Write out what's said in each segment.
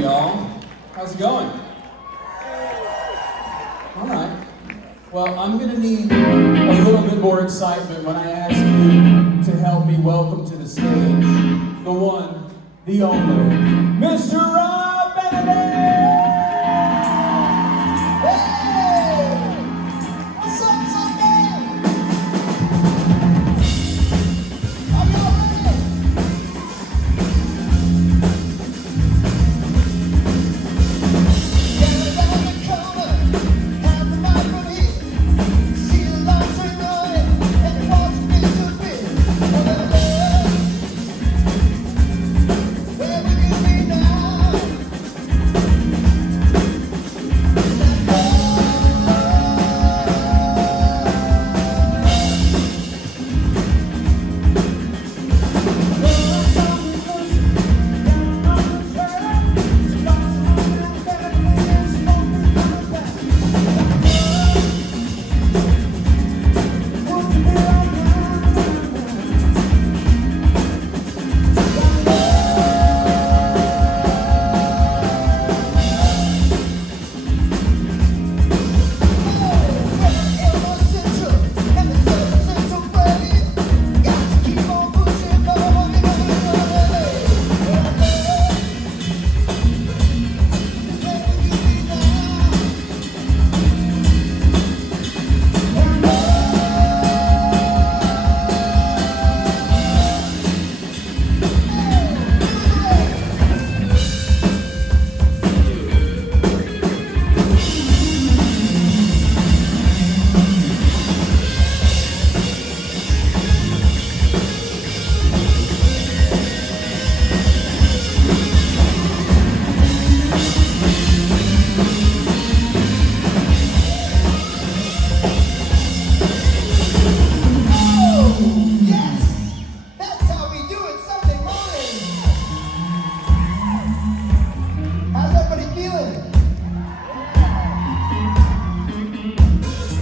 y'all. How's it going? All right. Well, I'm going to need a little bit more excitement when I ask you to help me welcome to the stage the one, the only, Mr. Rob Benedict!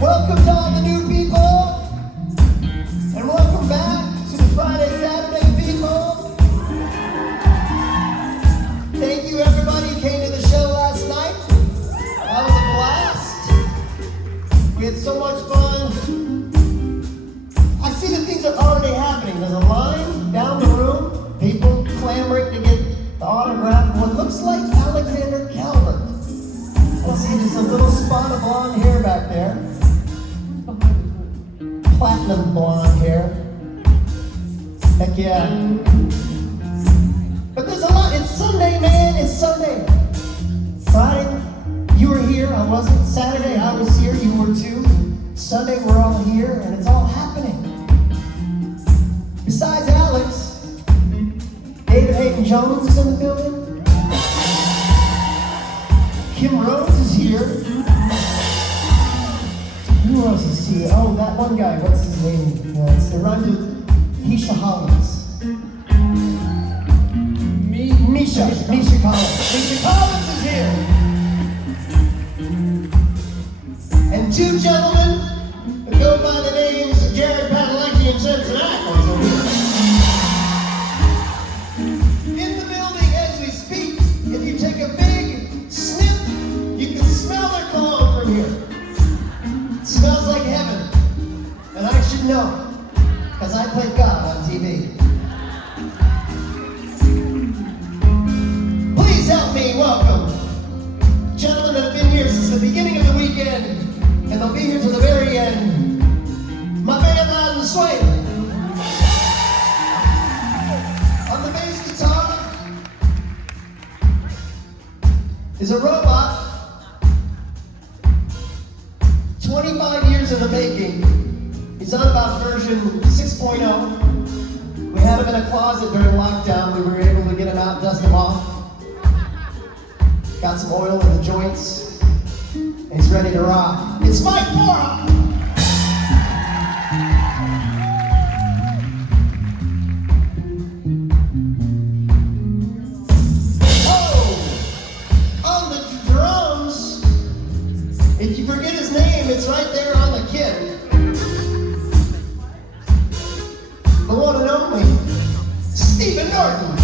Welcome to all the new people, and welcome back to the Friday, Saturday people. Thank you everybody who came to the show last night. That was a blast. We had so much fun. I see that things are already happening. There's a line down the room, people clamoring to get the autograph of what looks like Alexander Calvert. I see just a little spot of blonde hair back there. Platinum blonde hair. Heck yeah. But there's a lot. It's Sunday, man. It's Sunday. Friday, you were here. I wasn't. Saturday, I was here. You were too. Sunday, we're all here, and it's all happening. Besides Alex, David Hadyn-Jones is in the building. Kim Rose is here. Who else is here? Oh, that one guy. What's his name? It rhymes with Misha Collins. Misha Collins. Misha Collins is here. And two gentlemen who go by the names of Jared Padalecki and Cincinnati. In the building as we speak, if you take a big sniff, you can smell their cologne from here. Smells like heaven, and I should know, because I played God on TV. Please help me welcome gentlemen that have been here since the beginning of the weekend, and they'll be here to the very end. My band, Loud and Sway. On the bass guitar is a robot. 25 years in the making. He's on about version 6.0. We had him in a closet during lockdown. We were able to get him out and dust him off. Got some oil in the joints. And he's ready to rock. It's Mike Mora! If you forget his name, it's right there on the kit. The one and only, Stephen Norton.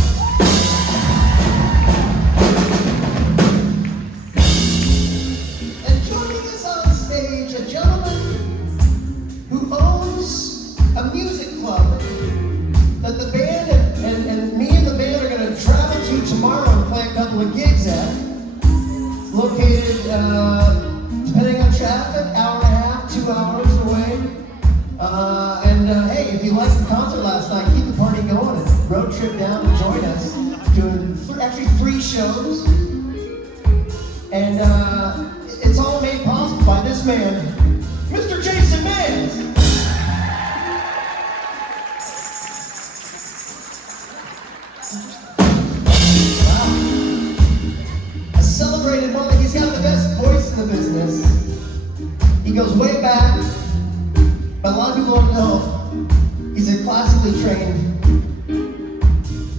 hey, if you liked the concert last night, keep the party going and road trip down and join us. Doing actually 3 shows. And it's all made possible by this man, Mr. Jason Mans. Wow. A celebrated moment. He's got the best voice in the business. He goes way back, but a lot of people don't know he's a classically trained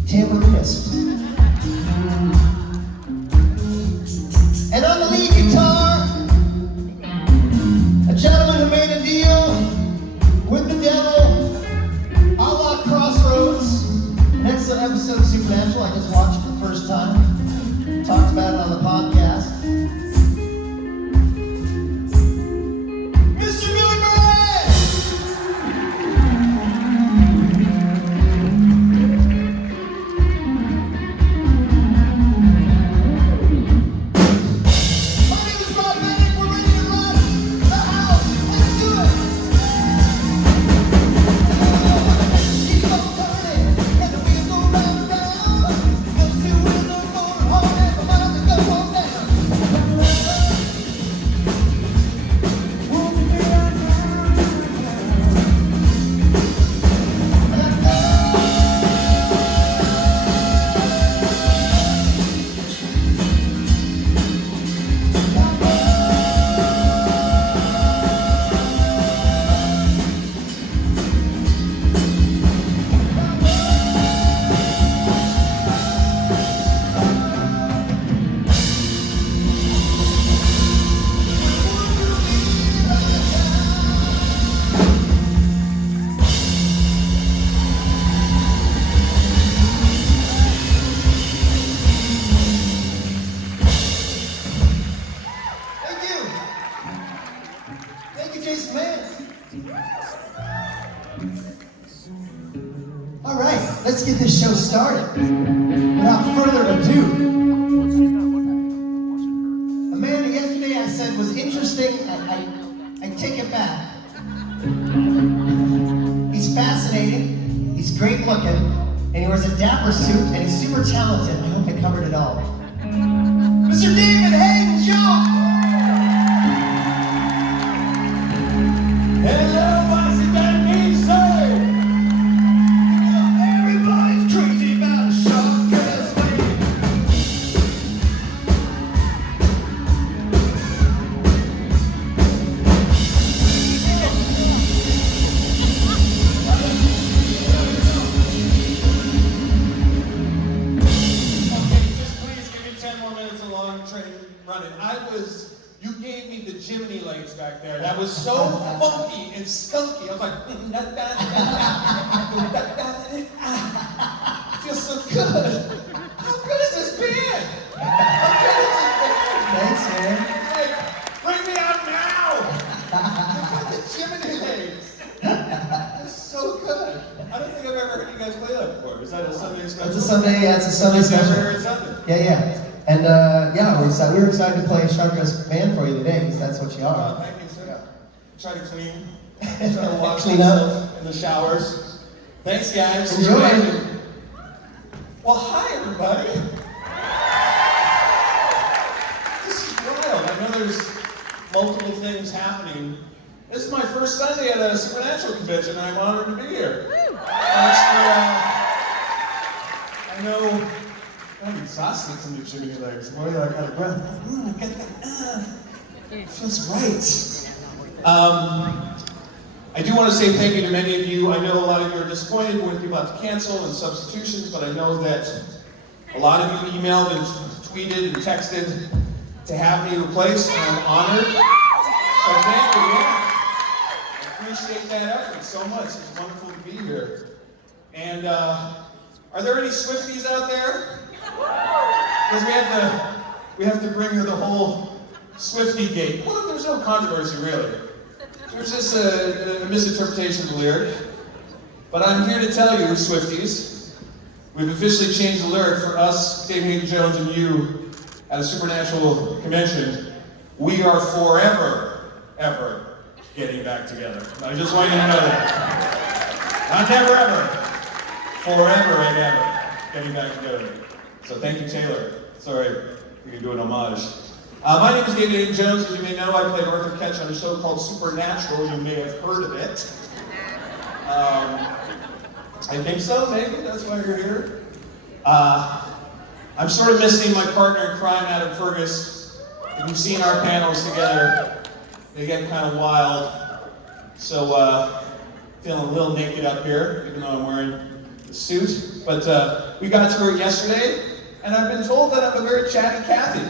tambourist. And on the lead guitar, a gentleman who made a deal with the devil, a la Crossroads. Next episode of Supernatural, I just watched for the first time. Talked about it on the podcast. Mr. Billy Murray! My name is Rob Bennett. We're ready to rock the house. Let's do it! Keep on turning, and the wheels go round and round. Those 2 wheels are going hard, and the miles that go on down. Won't you be right now? Let's go! Thank you. Thank you, Jason Mans. All right, let's get this show started. Without further ado, a man that yesterday I said was interesting, I take it back. He's fascinating, he's great looking, and he wears a dapper suit, and he's super talented. I hope I covered it all. Mr. David Hadyn-Jones! Hello, what's it that mean, sir? Everybody's crazy about a shotgun swing. Okay, just please give me 10 more minutes of long train running. You gave me the Jiminy legs back there. That was so funky and skunky. I was like, it feels so good. How good is this band? How good is this band? Thanks, man. Like, bring me out now! Look at the Jiminy legs. That's so good. I don't think I've ever heard you guys play that before. Is that a Sunday special? It's a Sunday, yeah, it's a Sunday I've never special. heard Sunday. Yeah. And yeah, we were excited to play Sharpdress Band for you today, because that's what you are. Thank you, sir. Try to clean. Try to wash Clean up. myself in the showers. Thanks, guys. Enjoy. Well, hi, everybody. This is wild. I know there's multiple things happening. This is my first Sunday at a Supernatural convention, and I'm honored to be here. I know I'm exhausted from the Jiminy legs. Boy, I got a breath. I get that. It feels right. I do want to say thank you to many of you. I know a lot of you are disappointed when people have to cancel and substitutions, but I know that a lot of you emailed and tweeted and texted to have me replaced, and I'm honored. So thank you, yeah. I appreciate that effort so much. It's wonderful to be here. And are there any Swifties out there? Because we have to bring the whole Swiftie gate. Well, there's no controversy really. There's just a misinterpretation of the lyric. But I'm here to tell you, Swifties, we've officially changed the lyric for us, Hadyn-Jones and you, at a Supernatural convention. We are forever, ever getting back together. I just want you to know that. Not never ever. Forever and ever. Getting back together. So thank you, Taylor. Sorry, we can do an homage. My name is Hadyn-Jones. As you may know, I played Arthur Ketch on a show called Supernatural. You may have heard of it. I think so, maybe. That's why you're here. I'm sort of missing my partner in crime, Adam Fergus. If you've seen our panels together, they get kind of wild. So, feeling a little naked up here, even though I'm wearing a suit. But we got through it yesterday, and I've been told that I'm a very chatty Kathy,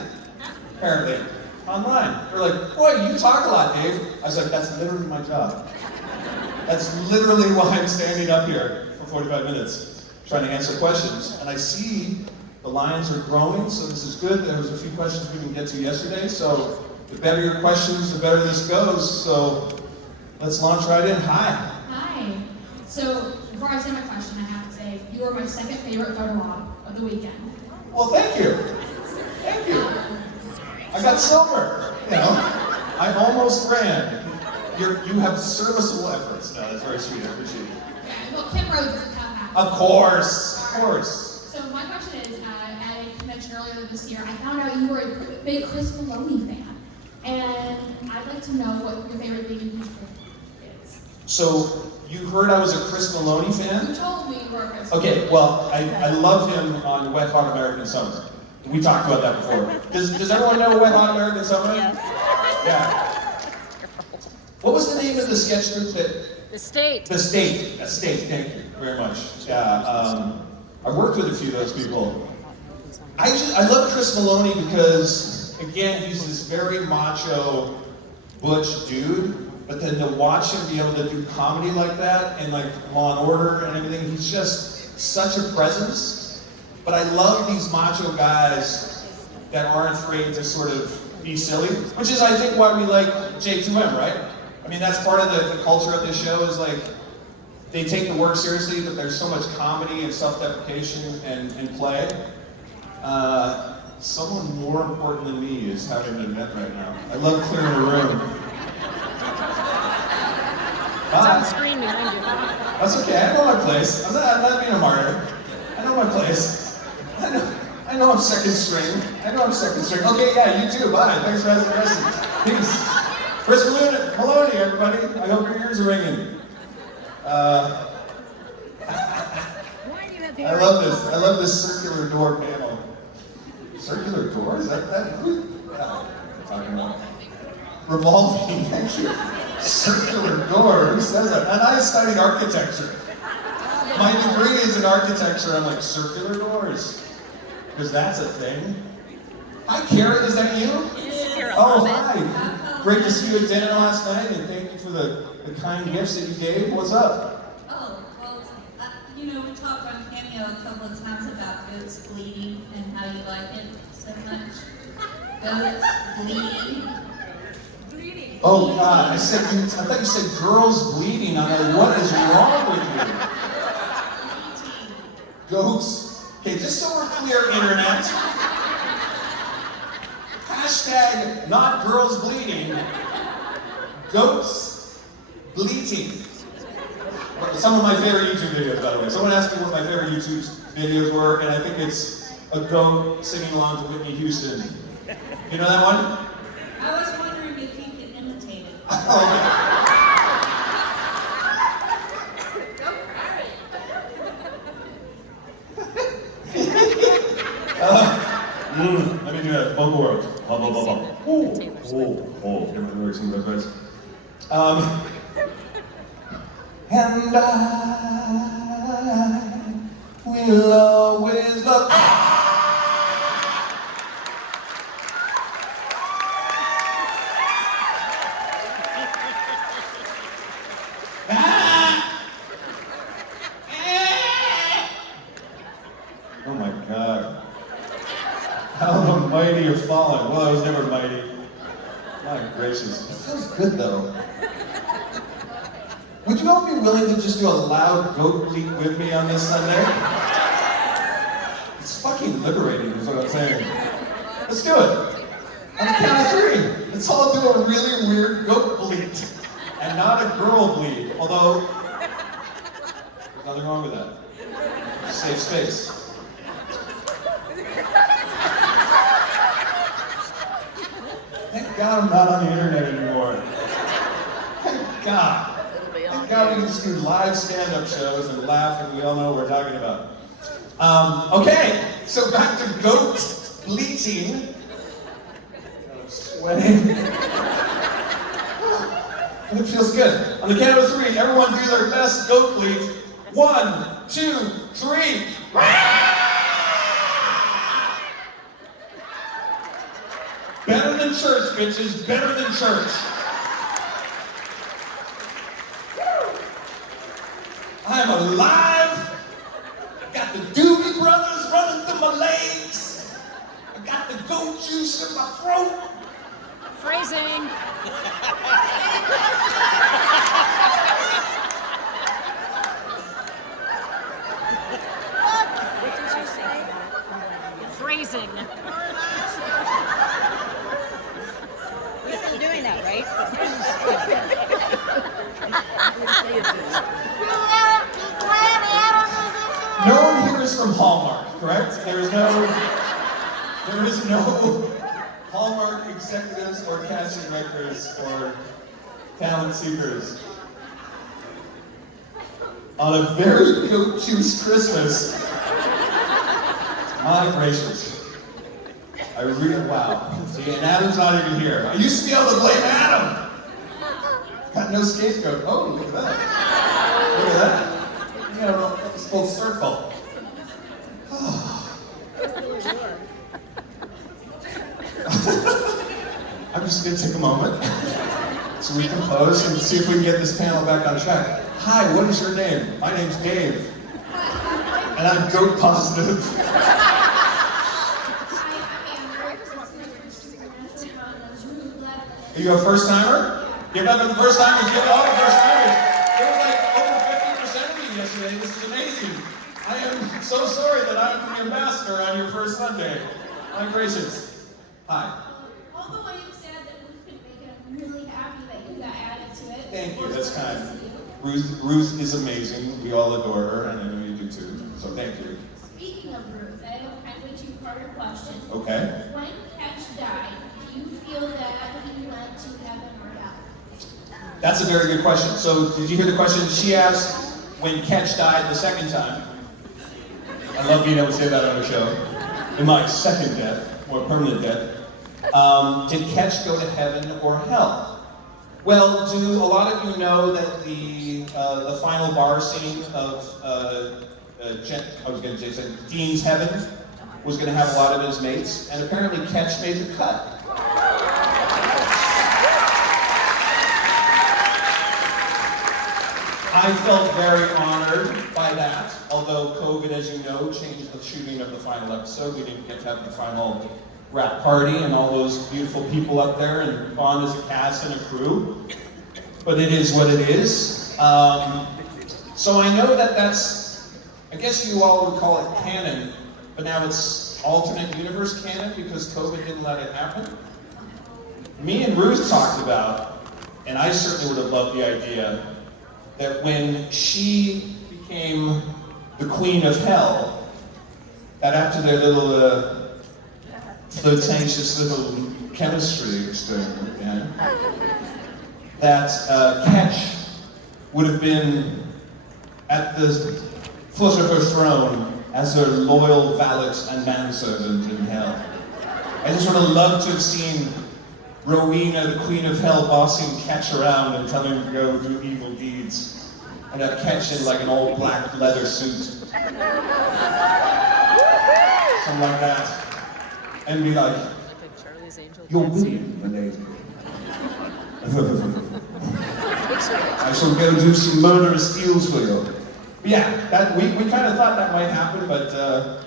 apparently, online. They're like, boy, you talk a lot, Dave. I was like, that's literally my job. That's literally why I'm standing up here for 45 minutes, trying to answer questions. And I see the lines are growing, so this is good. There was a few questions we didn't get to yesterday, so the better your questions, the better this goes. So let's launch right in. Hi. Hi. So before I say my question, I have to say you were my second favorite photo op of the weekend. Well, thank you. Thank you. I got silver. You know, I almost ran. You have serviceable efforts. No, that's very sweet. I appreciate it. Yeah, well, Kim Rhodes is a tough act. Of course. So my question is, at a convention earlier this year, I found out you were a big Chris Maloney fan, and I'd like to know what your favorite thing in music is. So you heard I was a Chris Maloney fan? You told me you were a Chris. Okay, well, I love him on Wet Hot American Summer. We talked about that before. Does everyone know Wet Hot American Summer? Yes. Yeah. What was the name of the sketch group that? The State. The State. The State. Thank you very much. Yeah. I worked with a few of those people. I love Chris Maloney because, again, he's this very macho, butch dude. But then to watch him be able to do comedy like that and like Law and Order and everything, he's just such a presence. But I love these macho guys that aren't afraid to sort of be silly, which is, I think, why we like J2M, right? I mean, that's part of the culture of this show is like, they take the work seriously, but there's so much comedy and self-deprecation and play. Someone more important than me is having an event right now. I love clearing the room. It's on the screen behind you. That's okay, I know my place. I'm not being a martyr. I know my place. I know I'm second string. Okay, yeah, you too, bye. Thanks for asking questions. Peace. Chris Maloney, everybody. I hope your ears are ringing. I love this circular door panel. Circular door? Is that who? I'm talking about revolving. Thank you. Circular door. Who says that? And I studied architecture. My degree is in architecture. I'm like, circular doors? Because that's a thing. Hi, Karen. Is that you? Oh, hi. Great to see you at dinner last night, and thank you for the kind gifts that you gave. What's up? Oh, well, we talked on Cameo a couple of times about goats bleeding and how you like it so much. Goats bleeding. Oh God, I thought you said girls bleeding. I'm like, what is wrong with you? Goats. Okay, just so we're clear, internet. Hashtag not girls bleeding. Goats bleating. Some of my favorite YouTube videos, by the way. Someone asked me what my favorite YouTube videos were, and I think it's a goat singing along to Whitney Houston. You know that one? I was wondering if you could imitate it. Let me do that. Vocal world. Blah, blah, blah, blah. Oh. Never really seen those guys. And I will always love. Oh my God. How the mighty have fallen. Well, I was never mighty. My gracious. It feels good though. Would you all be willing to just do a loud goat bleat with me on this Sunday? It's fucking liberating is what I'm saying. Let's do it. On the count of three. Let's all do a really weird goat bleat. And not a girl bleat. Although, Nothing wrong with that. Safe space. Thank God I'm not on the internet anymore. Thank God. Thank God we can just do live stand-up shows and laugh and we all know what we're talking about. Okay, so back to goat bleating. I'm sweating. It feels good. On the count of 3, everyone do their best goat bleat. 1, 2, 3. Better than church, bitches. Better than church. I am alive. I got the Doobie Brothers running through my legs. I got the goat juice in my throat. Phrasing. What did you say? Phrasing. You're still doing that, right? No one here is from Hallmark, correct? There is no Hallmark executives or casting makers or talent seekers. On a very goat juice Christmas. My gracious. I really, wow. See, and Adam's not even here. I used to be able to blame Adam. Got no scapegoat. Oh, look at that. Look at that. You know, it's full circle. I'm just gonna take a moment so we can pose and see if we can get this panel back on track. Hi, what is your name? My name's Dave. And I'm goat positive. Are you a first timer? Give up for the first timers, give all the first timers. There was like over 50% of you yesterday. This is amazing. I am so sorry that I'm the ambassador on your first Sunday. My gracious. Hi. Although I am sad that Ruth couldn't make it, I'm really happy that you got added to it. Thank you, that's kind. Ruth is amazing. We all adore her, and I know you do too. So thank you. Speaking of Ruth, I have a kind of a two-parter question. Okay. When Ketch died, do you feel that he went to heaven or hell? That's a very good question. So did you hear the question she asked when Ketch died the second time? I love being able to say that on a show. In my second death, more permanent death. Did Ketch go to heaven or hell? Well, do a lot of you know that the final bar scene of Dean's Heaven was going to have a lot of his mates, and apparently Ketch made the cut. I felt very honored by that, although COVID, as you know, changed the shooting of the final episode. We didn't get to have the final wrap party and all those beautiful people up there and bond as a cast and a crew. But it is what it is. So I know that that's, I guess you all would call it canon, but now it's alternate universe canon because COVID didn't let it happen. Me and Ruth talked about, and I certainly would have loved the idea, that when she became the queen of hell, that after their little flirtatious little chemistry experiment, yeah, that Ketch would have been at the foot of her throne as her loyal valet and manservant in hell. I just would have loved to have seen Rowena, the queen of hell, bossing Ketch around and telling him to go do evil deeds. And have Ketch in like an old black leather suit. Something like that. And be like, you're winning, my lady. I shall go do some murderous deals for you. But yeah, that, we kind of thought that might happen, but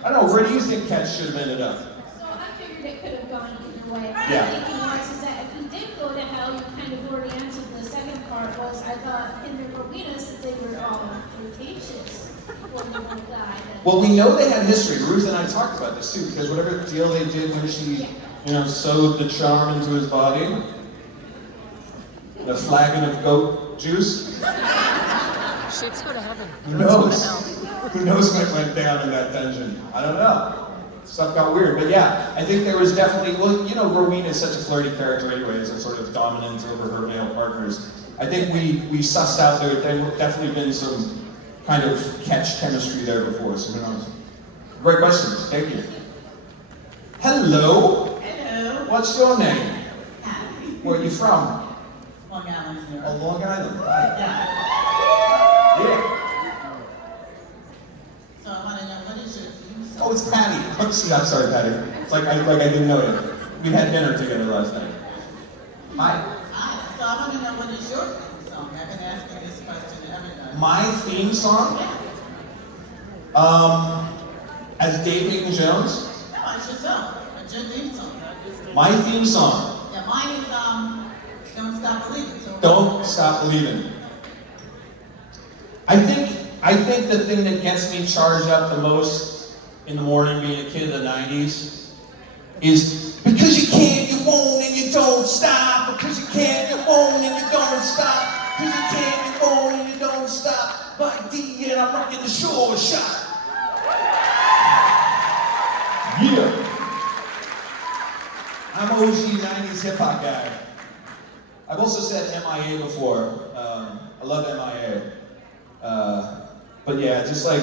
I don't know, where do you think Ketch should have ended up? So I figured it could have gone either way. Yeah. My thinking was is that if he did go to hell, you kind of already answered the second part was I thought him and Rowena, since they were all flirtatious before they would die. Well, we know they had history. Ruth and I talked about this too, because whatever deal they did when she, sewed the charm into his body, the flagon of goat juice, Chicks go to heaven. Who Let's go knows? to hell. Who knows what went down in that dungeon? I don't know. Stuff got weird, but yeah, I think there was definitely, well, you know, Rowena is such a flirty character anyways, and sort of dominant over her male partners. I think we sussed out there definitely been some kind of catch chemistry there before, so who knows? Great questions, thank you. Hello? Hello. What's your name? Hi. Where are you from? Long Island, New Oh, York. Long Island. Right. Yeah. Yeah. So I want to know, what is your theme song? Oh, it's Patty. I'm sorry, Patty. It's like I didn't know you. We had dinner together last night. Hi. Hi. So I want to know, what is your theme song? I've been asking this question to everybody. My theme song? As Hadyn-Jones? No, it's yourself. It's your theme song. My theme song. Yeah, mine is, Don't Stop Believing. So Don't Stop Believing. I think the thing that gets me charged up the most in the morning, being a kid in the 90s, is because you can't, you won't, and you don't stop. Because you can't, you won't, and you don't stop. Because you can't, you won't, and you don't stop. By D, and I'm rocking the shore shot. Yeah. I'm OG 90s hip hop guy. I've also said MIA before. I love MIA. But yeah, just like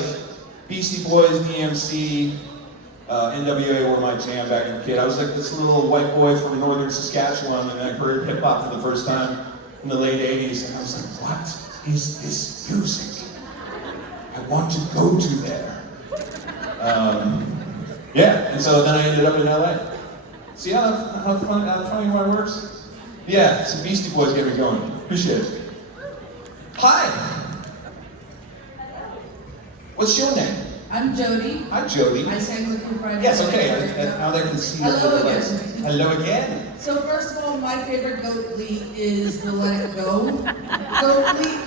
Beastie Boys, DMC, NWA were my jam back as a kid. I was like this little white boy from northern Saskatchewan, and I heard hip hop for the first time in the late 80s, and I was like, what is this music? I want to go to there. Yeah, and so then I ended up in LA. See how funny my works? Yeah, some Beastie Boys get me going. Appreciate it. Hi! What's your name? I'm Jody. Hi, Jody. I sang with you Friday. Yes, night. okay, now they can see Hello the again. lights. Hello again. So first of all, my favorite goat lead is the Let It Go goat lead.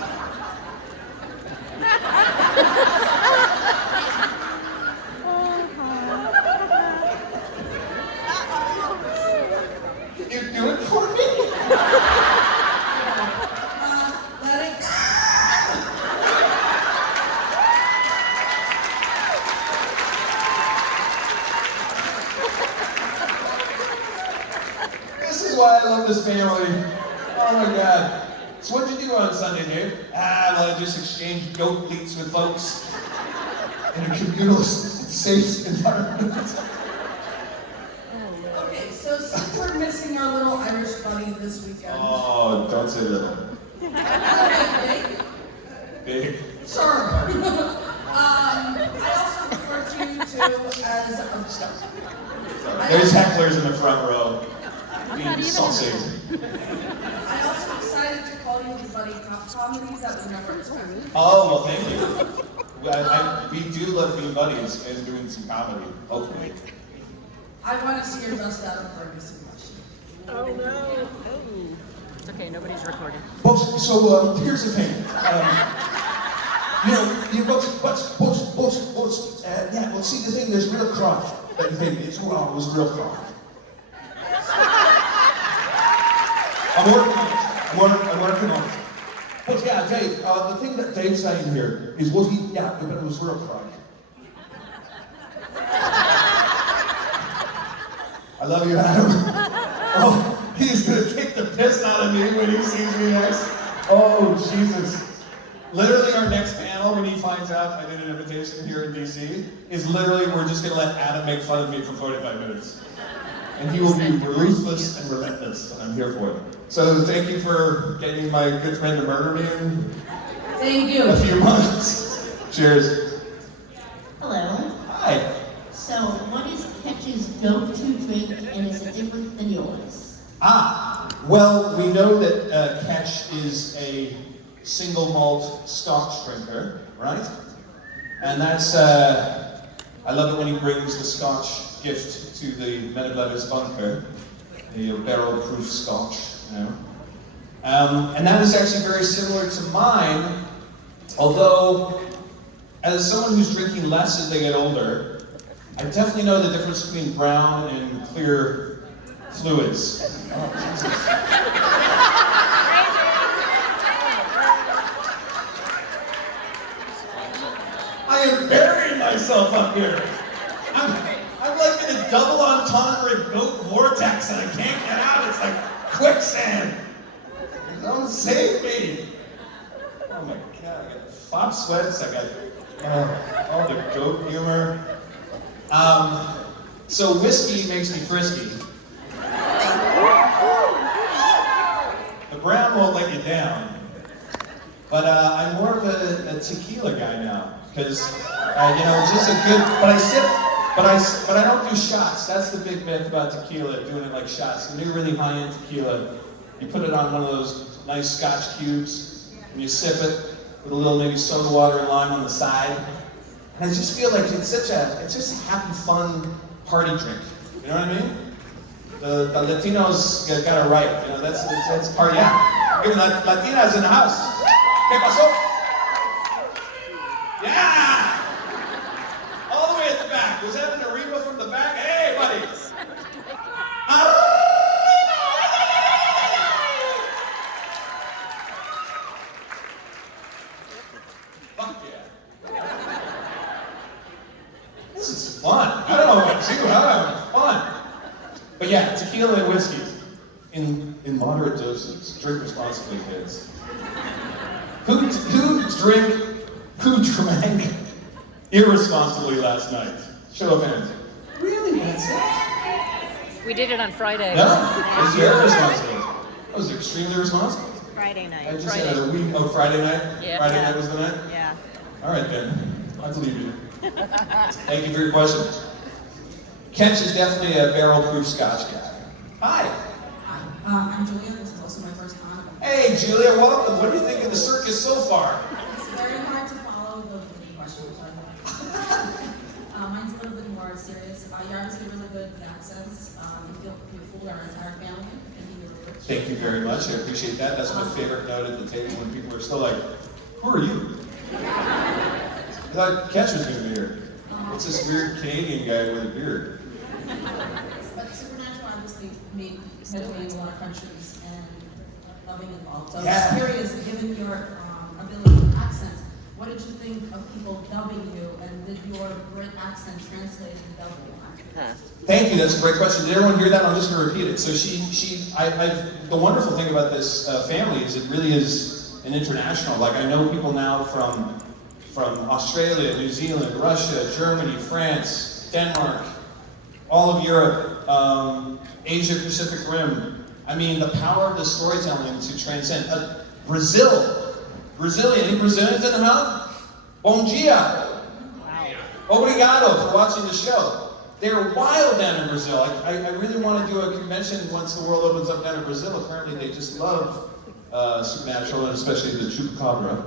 Can you do it for me? Let it go. This is why I love this family. Oh my God. So what'd you do on Sunday, Dave? Well, I just exchanged goat leaks with folks in a communal, safe environment. Okay, so since we're missing our little Irish buddy this weekend. Oh, don't say that. Okay, Big. sure. I also refer to you two as a Sorry. There's hecklers in the front row. Being saucy. I also decided to call you the buddy cop comedy that we never expected. Oh, well, thank you. We do love being buddies and doing some comedy, hopefully. I want to see your best Adam Ferguson question. Oh no. Oh. It's okay, nobody's recording. Well, so here's the thing. Yeah, well, see, the thing, there's real crime. The thing, it's wrong, it was real crime. I'm working on it. But yeah, Dave, the thing that Dave's saying here is what he, yeah, but it was real crime. I love you, Adam. Oh, he's gonna kick the piss out of me when he sees me next. Oh, Jesus. Literally, our next panel, when he finds out I did an invitation here in DC, is literally, we're just gonna let Adam make fun of me for 45 minutes. And he will be ruthless and relentless, and I'm here for it. So thank you for getting my good friend to murder me in Thank you. a few months. Cheers. Hello. Hi. So, what is Ketch's go-to drink, and is it different than yours? Well, we know that Ketch is a single malt Scotch drinker, right? And that's, I love it when he brings the Scotch gift to the Men of Letters bunker, the barrel-proof Scotch, you know. And that is actually very similar to mine, although as someone who's drinking less as they get older, I definitely know the difference between brown and clear fluids. Oh, Jesus. I am burying myself up here. I'm like in a double entendre goat vortex and I can't get out. It's like quicksand. Don't save me. Oh my God, I got fop sweats, I got all the goat humor. So whiskey makes me frisky. The brown won't let you down. But I'm more of a tequila guy now, because just a good. But I don't do shots. That's the big myth about tequila, doing it like shots. When you're really high-end tequila, you put it on one of those nice Scotch cubes, and you sip it with a little maybe soda water and lime on the side. And I just feel like it's just a happy, fun party drink. You know what I mean? The Latinos got it right. That's party out. Even Latinas in the house. ¿Qué pasó? Yeah! All the way at the back. Was that an arriba from the back? Hey, buddy! Fuck yeah. This is fun. I don't know about you, I'm having fun. But yeah, tequila and whiskey. In moderate doses. Drink responsibly, kids. Who drank irresponsibly last night? Show of hands. Really? That's it? We did it on Friday. No, it was irresponsible. I was extremely responsible. Friday night. I just had a week. Oh, Friday night? Yeah. Friday night was the night? Yeah. All right, then. I believe you. Thank you for your question. Kench is definitely a barrel-proof Scotch guy. Hi. Hi, I'm Julia. This is also my first time. Hey, Julia, welcome. What do you think of the circus so far? It's very hard to follow the witty questions. Mine's a little bit more serious. You're obviously really good with accents. You fooled our entire family. Thank you very much. I appreciate that. That's my favorite note at the table when people are still like, who are you? I thought Kench was going to be here. It's this weird Canadian guy with a beard. But Supernatural obviously made headway in a lot of countries and dubbing involved. So Yeah. I'm curious, given your ability with accent, what did you think of people dubbing you, and did your Brit accent translate in dubbing? Thank you. That's a great question. Did everyone hear that? I'm just going to repeat it. So the wonderful thing about this family is it really is an international. Like I know people now from Australia, New Zealand, Russia, Germany, France, Denmark, all of Europe, Asia Pacific Rim. I mean, the power of the storytelling to transcend. Brazilian. Any Brazilians in the house? Bom dia. Obrigado for watching the show. They're wild down in Brazil. I really want to do a convention once the world opens up down in Brazil. Apparently they just love Supernatural, and especially the Chupacabra.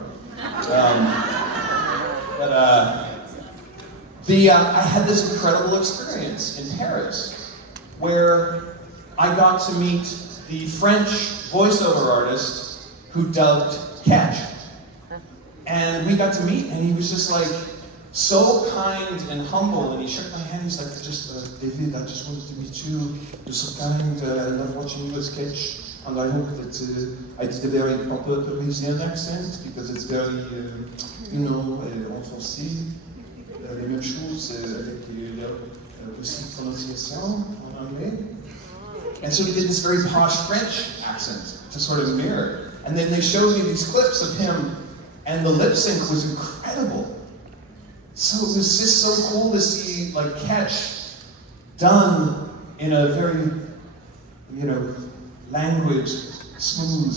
I had this incredible experience in Paris where I got to meet the French voiceover artist who dubbed Catch. And we got to meet, and he was just like so kind and humble, and he shook my hand. He's like, David, I just wanted to meet you. You're so kind. I love watching you sketch, and I hope that I did a very proper Parisian accent because it's very, enfoncé. Les mêmes choses avec aussi prononciation en anglais. And so he did this very posh French accent to sort of mirror. And then they showed me these clips of him, and the lip sync was incredible. So it was just so cool to see like Catch done in a very, language, smooth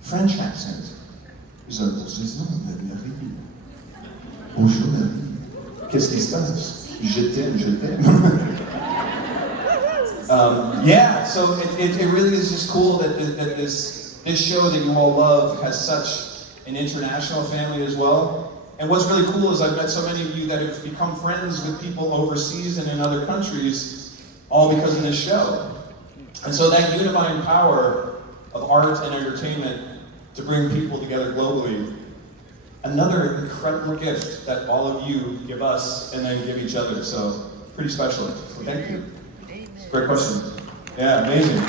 French accent. He's like, bonjour Marie. Qu'est-ce qui se passe? Je t'aime. So it really is just cool that this show that you all love has such an international family as well. And what's really cool is I've met so many of you that have become friends with people overseas and in other countries, all because of this show. And so that unifying power of art and entertainment to bring people together globally, another incredible gift that all of you give us and then give each other. So pretty special. So thank you. Great question. Yeah, amazing.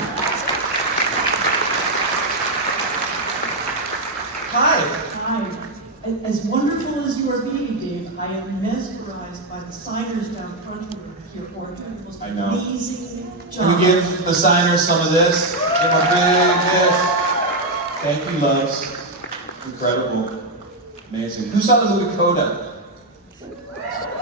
Hi. As wonderful as you are being, Dave, I I am mesmerized by the signers down front here who are doing the most I know. amazing Can job. we give the signers some of this? Give them a big gift. Thank you, loves. Incredible. Amazing. Who saw the movie Coda?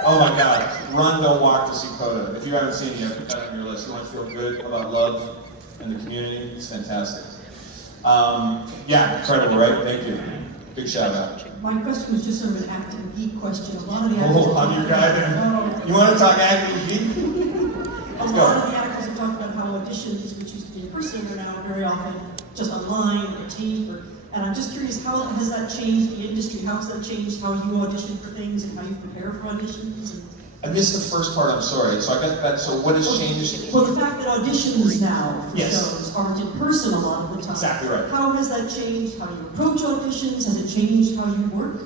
Oh my God. Run, don't walk to see Coda. If you haven't seen it yet, put that on your list. You want to feel good about love and the community? It's fantastic. Yeah, incredible, right? Thank you. Big shout out. My question was just sort of an acting geek question. A lot of the actors. Oh, I'm your guy then. You want to talk acting geek? A lot of the actors are talking about how auditions, which used to be in person, are now very often just online or tape. And I'm just curious, how has that changed the industry? How has that changed how you audition for things and how you prepare for auditions? And I missed the first part, I'm sorry. So I got that. So what has changed? well, the fact that auditions now for Yes. shows aren't in person a lot of the time. Exactly right. How has that changed how you approach auditions? Has it changed how you work?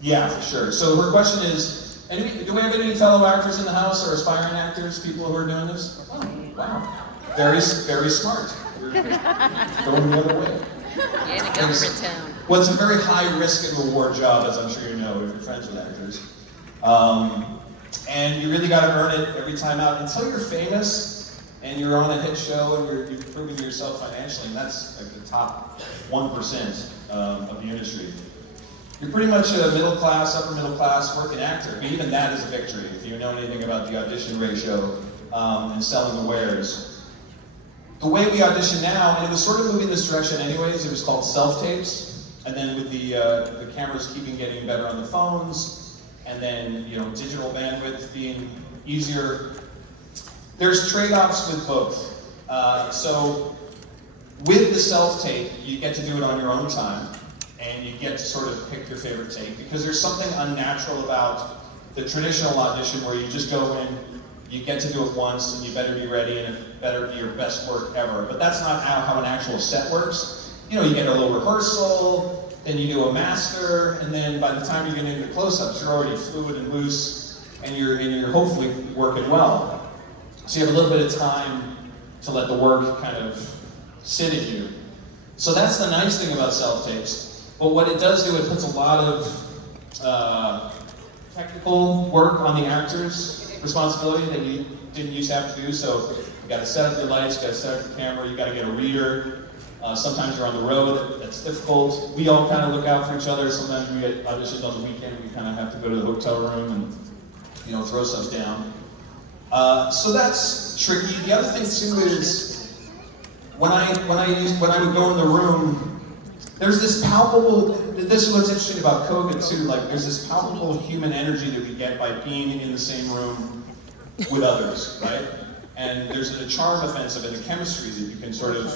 Yeah, for sure. So her question is, do we have any fellow actors in the house or aspiring actors, people who are doing this? Oh, wow. Very, very smart. You're going the other way. Yeah, in a government town. Well, it's a very high risk and reward job, as I'm sure you know, if you're friends with actors. And you really got to earn it every time out. Until you're famous and you're on a hit show and you're proving yourself financially, and that's like the top 1% of the industry. You're pretty much a middle class, upper middle class working actor. But even that is a victory if you know anything about the audition ratio and selling the wares. The way we audition now, and it was sort of moving this direction anyways, it was called self-tapes. And then with the cameras keeping getting better on the phones, and then digital bandwidth being easier, there's trade-offs with both. So with the self-tape, you get to do it on your own time, and you get to sort of pick your favorite take, because there's something unnatural about the traditional audition where you just go in, you get to do it once, and you better be ready, and it better be your best work ever. But that's not how an actual set works. You get a little rehearsal, then you do a master, and then by the time you get into close-ups, you're already fluid and loose, and you're hopefully working well. So you have a little bit of time to let the work kind of sit in you. So that's the nice thing about self-tapes. But what it does do, it puts a lot of technical work on the actors. Responsibility that you didn't used to have to do. So you got to set up the lights, you got to set up the camera, you got to get a reader. Sometimes you're on the road, that's difficult. We all kind of look out for each other. Sometimes we get auditions on the weekend, we kind of have to go to the hotel room and throw stuff down. So that's tricky. The other thing too is when I would go in the room, there's this palpable. This is what's interesting about COVID too. Like there's this palpable human energy that we get by being in the same room with others, right? And there's a charm offensive in the chemistry that you can sort of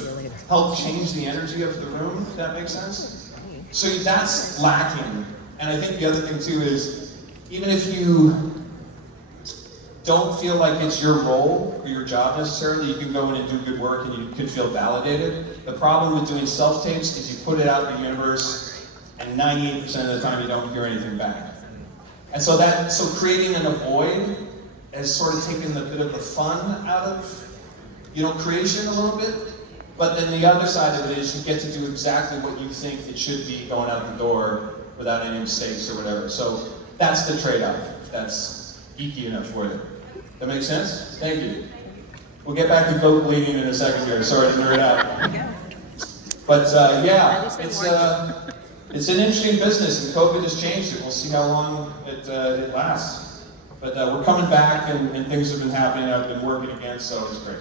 help change the energy of the room. If that makes sense. So that's lacking. And I think the other thing too is even if you don't feel like it's your role or your job necessarily, you can go in and do good work and you can feel validated. The problem with doing self-tapes is you put it out in the universe and 98% of the time you don't hear anything back. And so creating an void has sort of taken the bit of the fun out of, creation a little bit. But then the other side of it is you get to do exactly what you think it should be going out the door without any mistakes or whatever. So that's the trade-off. That's geeky enough for you. That makes sense? Thank you. We'll get back to goat bleeding in a second here. Sorry to nerd out. But yeah, it's an interesting business, and COVID has changed it. We'll see how long it lasts. But we're coming back, and things have been happening. I've been working again, so it's great.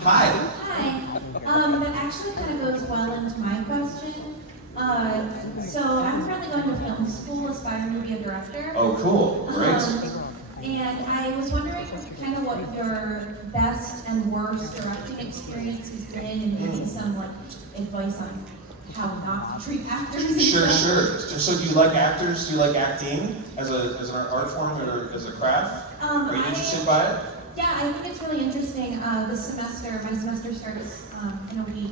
Hi. Hi. That actually kind of goes well into my question. So I'm currently going to film school, aspiring to be a director. Oh, cool. Great. And I was wondering kind of what your best and worst directing experience has been, and maybe some advice on how not to treat actors. Sure. So do you like actors? Do you like acting as an art form or as a craft? Are you interested by it? Yeah, I think it's really interesting. My semester starts in a week,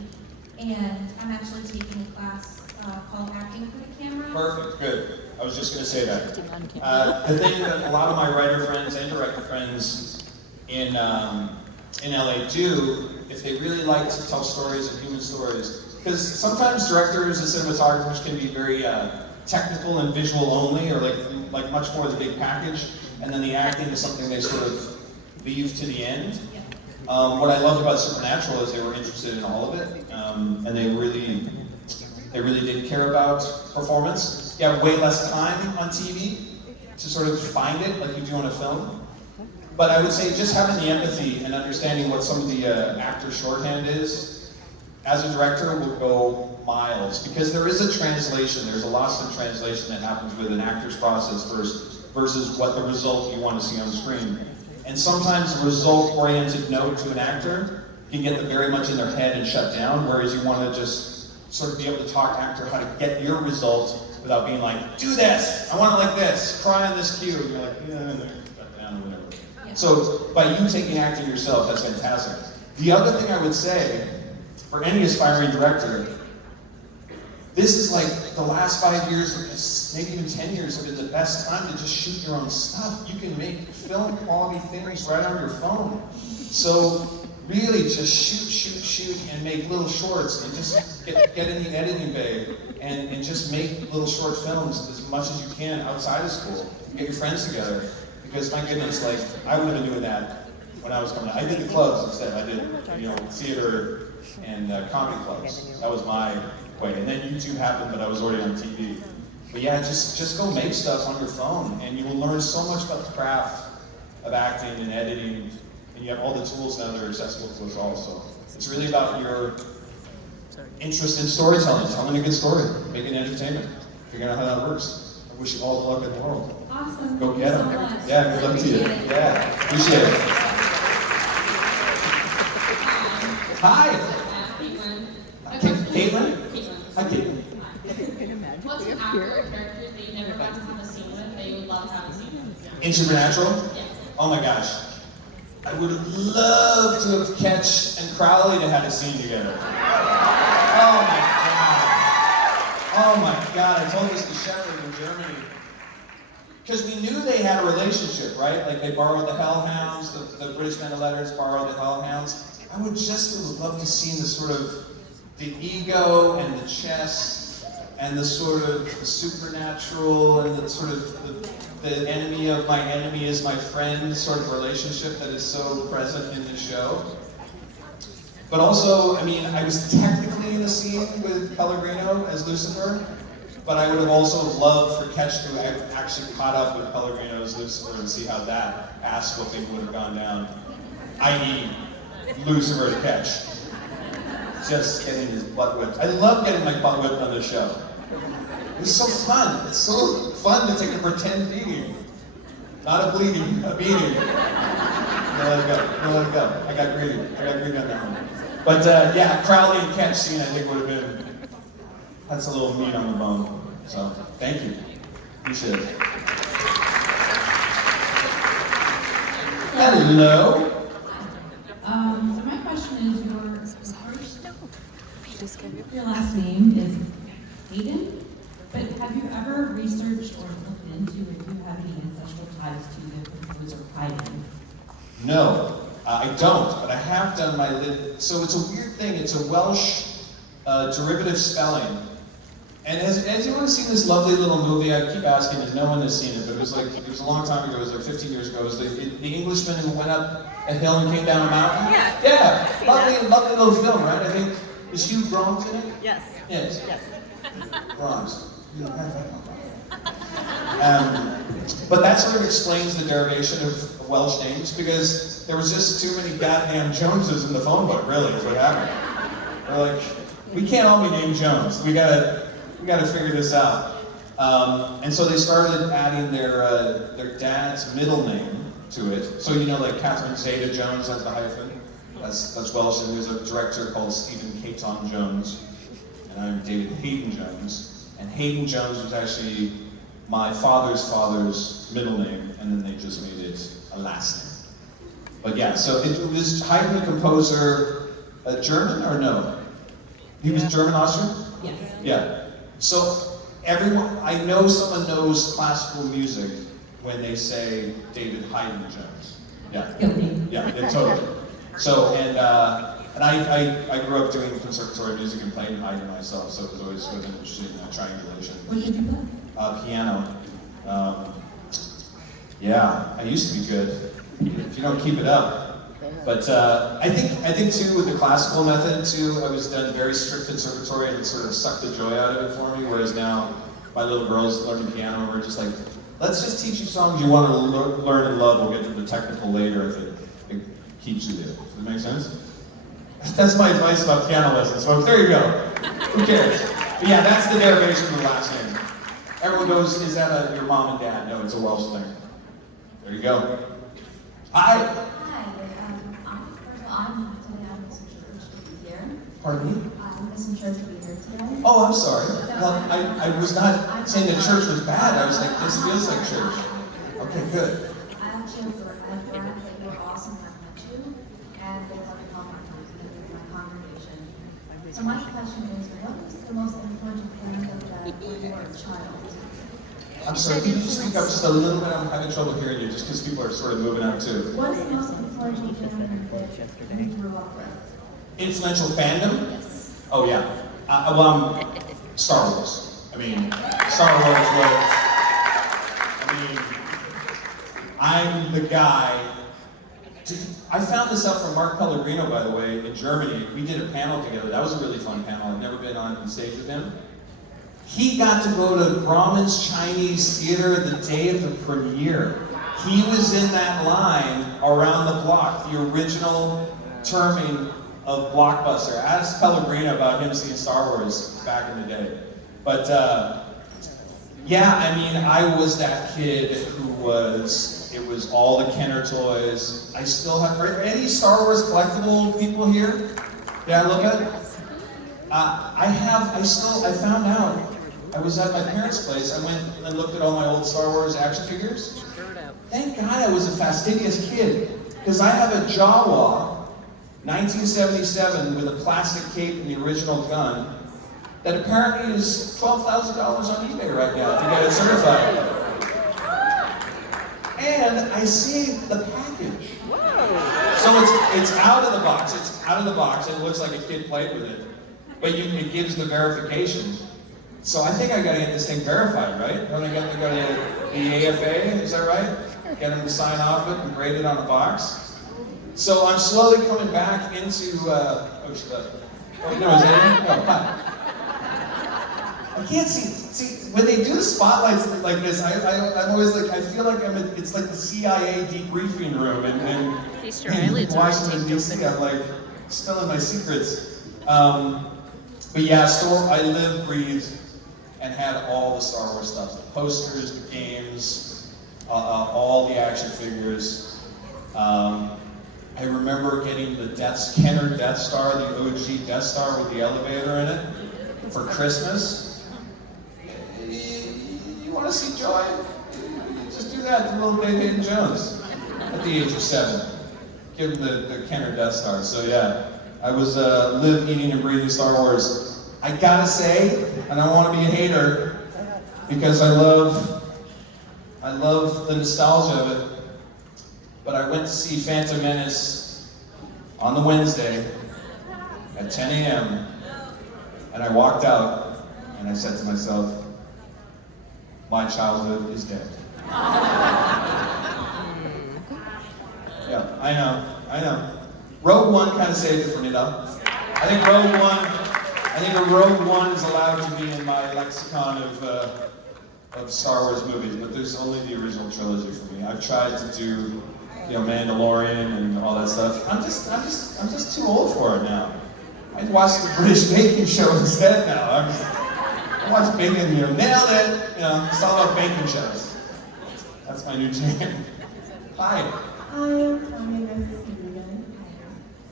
and I'm actually taking a class called Acting for the Camera. Perfect, good. I was just going to say that. The thing that a lot of my writer friends and director friends in LA do, if they really like to tell stories and human stories, because sometimes directors and cinematographers can be very technical and visual only, or like much more the big package, and then the acting is something they sort of leave to the end. What I loved about Supernatural is they were interested in all of it, and they really did care about performance. You have way less time on TV to sort of find it like you do on a film. But I would say just having the empathy and understanding what some of the actor shorthand is, as a director, will go miles. Because there is a translation, there's a lost in translation that happens with an actor's process versus what the result you want to see on screen. And sometimes a result-oriented note to an actor can get them very much in their head and shut down, whereas you want to just sort of be able to talk to actor how to get your result without being like, do this, I want it like this, cry on this cue. And you're like, yeah, shut down or whatever. Yeah. So by you taking acting yourself, that's fantastic. The other thing I would say, for any aspiring director, this is like the last 5 years, maybe even 10 years, have been the best time to just shoot your own stuff. You can make film quality things right on your phone. So really just shoot, and make little shorts, and just get in the editing bay, and just make little short films as much as you can outside of school. Get your friends together, because my goodness, like, I would have been doing that when I was coming out. I did the clubs instead. I did, theater and comedy clubs. That was my way. And then YouTube happened, but I was already on TV. But yeah, just go make stuff on your phone, and you will learn so much about the craft of acting and editing, and you have all the tools now that are accessible to us all. So it's really about your interest in storytelling, telling a good story, making entertainment, figuring out how that works. I wish you all the luck in the world. Awesome. Go get them. Thank you so much. Yeah, good luck to you. Yeah, appreciate it. Hi. Caitlin? Hi, Caitlin. What's an actor or character that you never got to have a scene with that you would love to have a scene with? In Supernatural? Yeah. Oh my gosh. I would have loved to have Ketch and Crowley to had a scene together. Oh my god. Oh my god, I told this to Shepard in Germany. Because we knew they had a relationship, right? Like they borrowed the Hellhounds, the British Men of Letters borrowed the Hellhounds. I would just have loved to see the sort of the ego and the chess and the sort of the supernatural and the sort of the enemy of my enemy is my friend sort of relationship that is so present in the show. But also, I mean, I was technically in the scene with Pellegrino as Lucifer, but I would have also loved for Ketch to have actually caught up with Pellegrino as Lucifer and see how that ass whooping would have gone down. I.e., Lucifer to Ketch. Just getting his butt whipped. I love getting my butt whipped on the show. It's so fun. It's so fun to take a pretend beating. Not a bleeding, a beating. No, let it go. No, let it go. I got greedy on that one. But yeah, Crowley and Ketch scene I think would have been, that's a little meat on the bone. So, thank you. Appreciate it. Hello. So my question is, your last name is Hadyn, but have you ever researched or looked into if you have any ancestral ties to the composer Hadyn? No, I don't, but I have done my so it's a weird thing. It's a Welsh derivative spelling. And has anyone seen this lovely little movie? I keep asking and no one has seen it, but it was a long time ago. It was like 15 years ago. It was the Englishman who went up a hill and came down a mountain. Yeah. Lovely little film, right? I think, is Hugh Grant in it? Yes. Yes. Grant. But that sort of explains the derivation of Welsh names, because there was just too many goddamn Joneses in the phone book, really, is what happened. We're like, we can't all be named Jones. We gotta figure this out. And so they started adding their dad's middle name to it. So like Catherine Zeta-Jones, that's the hyphen. That's Welsh, and there's a director called Stephen Hadyn-Jones, and I'm David Hadyn-Jones. And Hadyn-Jones was actually my father's middle name, and then they just made it a last name. But yeah, so it was Haydn the composer, German or no? He was German Austrian? Yes. Yeah. So I know someone knows classical music when they say David Hadyn-Jones. Yeah. Guilty. Yeah, totally. So, and I grew up doing conservatory music and playing Haydn myself, so it was always sort of an interesting triangulation. What did you play? piano. Yeah, I used to be good. If you don't keep it up. But I think too with the classical method too, I was done very strict conservatory and it sort of sucked the joy out of it for me. Whereas now my little girls learning piano, we're just like, let's just teach you songs you want to learn and love. We'll get to the technical later if it keeps you there. Does that make sense? That's my advice about piano lessons, folks. There you go. Who cares? But yeah, that's the derivation of the last name. Everyone goes, is that your mom and dad? No, it's a Welsh thing. There you go. Hi. Hi, first of all, I'm today I'm missing church to be here. Pardon me? I'm missing church to be here today. Oh, I'm sorry. Well, I was not saying that church was bad. I was like, this feels like church. Okay, good. I actually have friends that were awesome that I met you, and they love to help my congregation. So my question is, what was the most influential parent that when you were a child? I'm sorry, can you just speak up just a little bit? I'm having trouble hearing you just because people are sort of moving out too. What is the most influential parent that you grew up with? Influential fandom? Yes. Oh yeah. Well, Star Wars. I mean, Star Wars was, I'm the guy. I found this out from Mark Pellegrino, by the way, in Germany. We did a panel together. That was a really fun panel. I've never been on stage with him. He got to go to Grauman's Chinese Theater the day of the premiere. He was in that line around the block, the original terming of Blockbuster. Ask Pellegrino about him seeing Star Wars back in the day. But yeah, I mean, I was that kid who it was all the Kenner toys. I still have, are any Star Wars collectible people here? Yeah, look at it. I found out, I was at my parents' place, I went and looked at all my old Star Wars action figures. Thank God I was a fastidious kid, because I have a Jawa, 1977, with a plastic cape and the original gun, that apparently is $12,000 on eBay right now to get it certified. And I saved the package. So it's out of the box, it looks like a kid played with it, but it gives the verification. So I think I gotta get this thing verified, right? Don't I got to go to the AFA, is that right? Get them to sign off it and grade it on a box. So I'm slowly coming back into, oh, she left. Oh, no, is that it? Oh, hi. I can't see, when they do the spotlights like this, I'm always like, I feel like it's like the CIA debriefing room in Washington, D.C. I'm like, spilling my secrets. But yeah, I lived, breathed, and had all the Star Wars stuff. The posters, the games, all the action figures. I remember getting the Kenner Death Star, the OG Death Star with the elevator in it, for Christmas. You want to see joy? Just do that to little baby Hadyn-Jones at the age of 7. Give him the Kenner Death Star. So yeah, I was live, eating, and breathing Star Wars. I gotta say, and I don't want to be a hater, because I love the nostalgia of it, but I went to see Phantom Menace on the Wednesday at 10 a.m. and I walked out and I said to myself, my childhood is dead. Yeah, I know. Rogue One kind of saved it for me though. I think Rogue One is allowed to be in my lexicon of Star Wars movies, but there's only the original trilogy for me. I've tried to do, Mandalorian and all that stuff. I'm just too old for it now. I watch the British baking show instead now. I watch bacon, nailed it. It's all about baking shows. That's my new jam. Hi. Hi, I'm nice to see you again.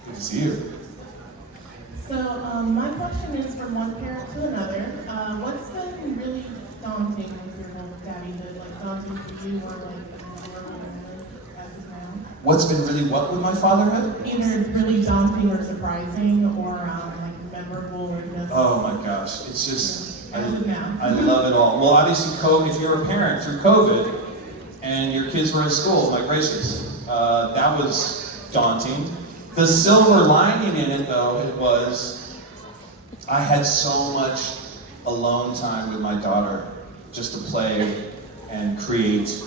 Good to see you. So, my question is from one parent to another. What's been really daunting with your whole daddyhood? Like daunting for you or like as of now? What's been really what with my fatherhood? Either really daunting or surprising or like memorable or just... Oh my gosh, it's just, I love it all. Well, obviously, if you're a parent through COVID and your kids were in school, my gracious, that was daunting. The silver lining in it, though, I had so much alone time with my daughter. just to play and create.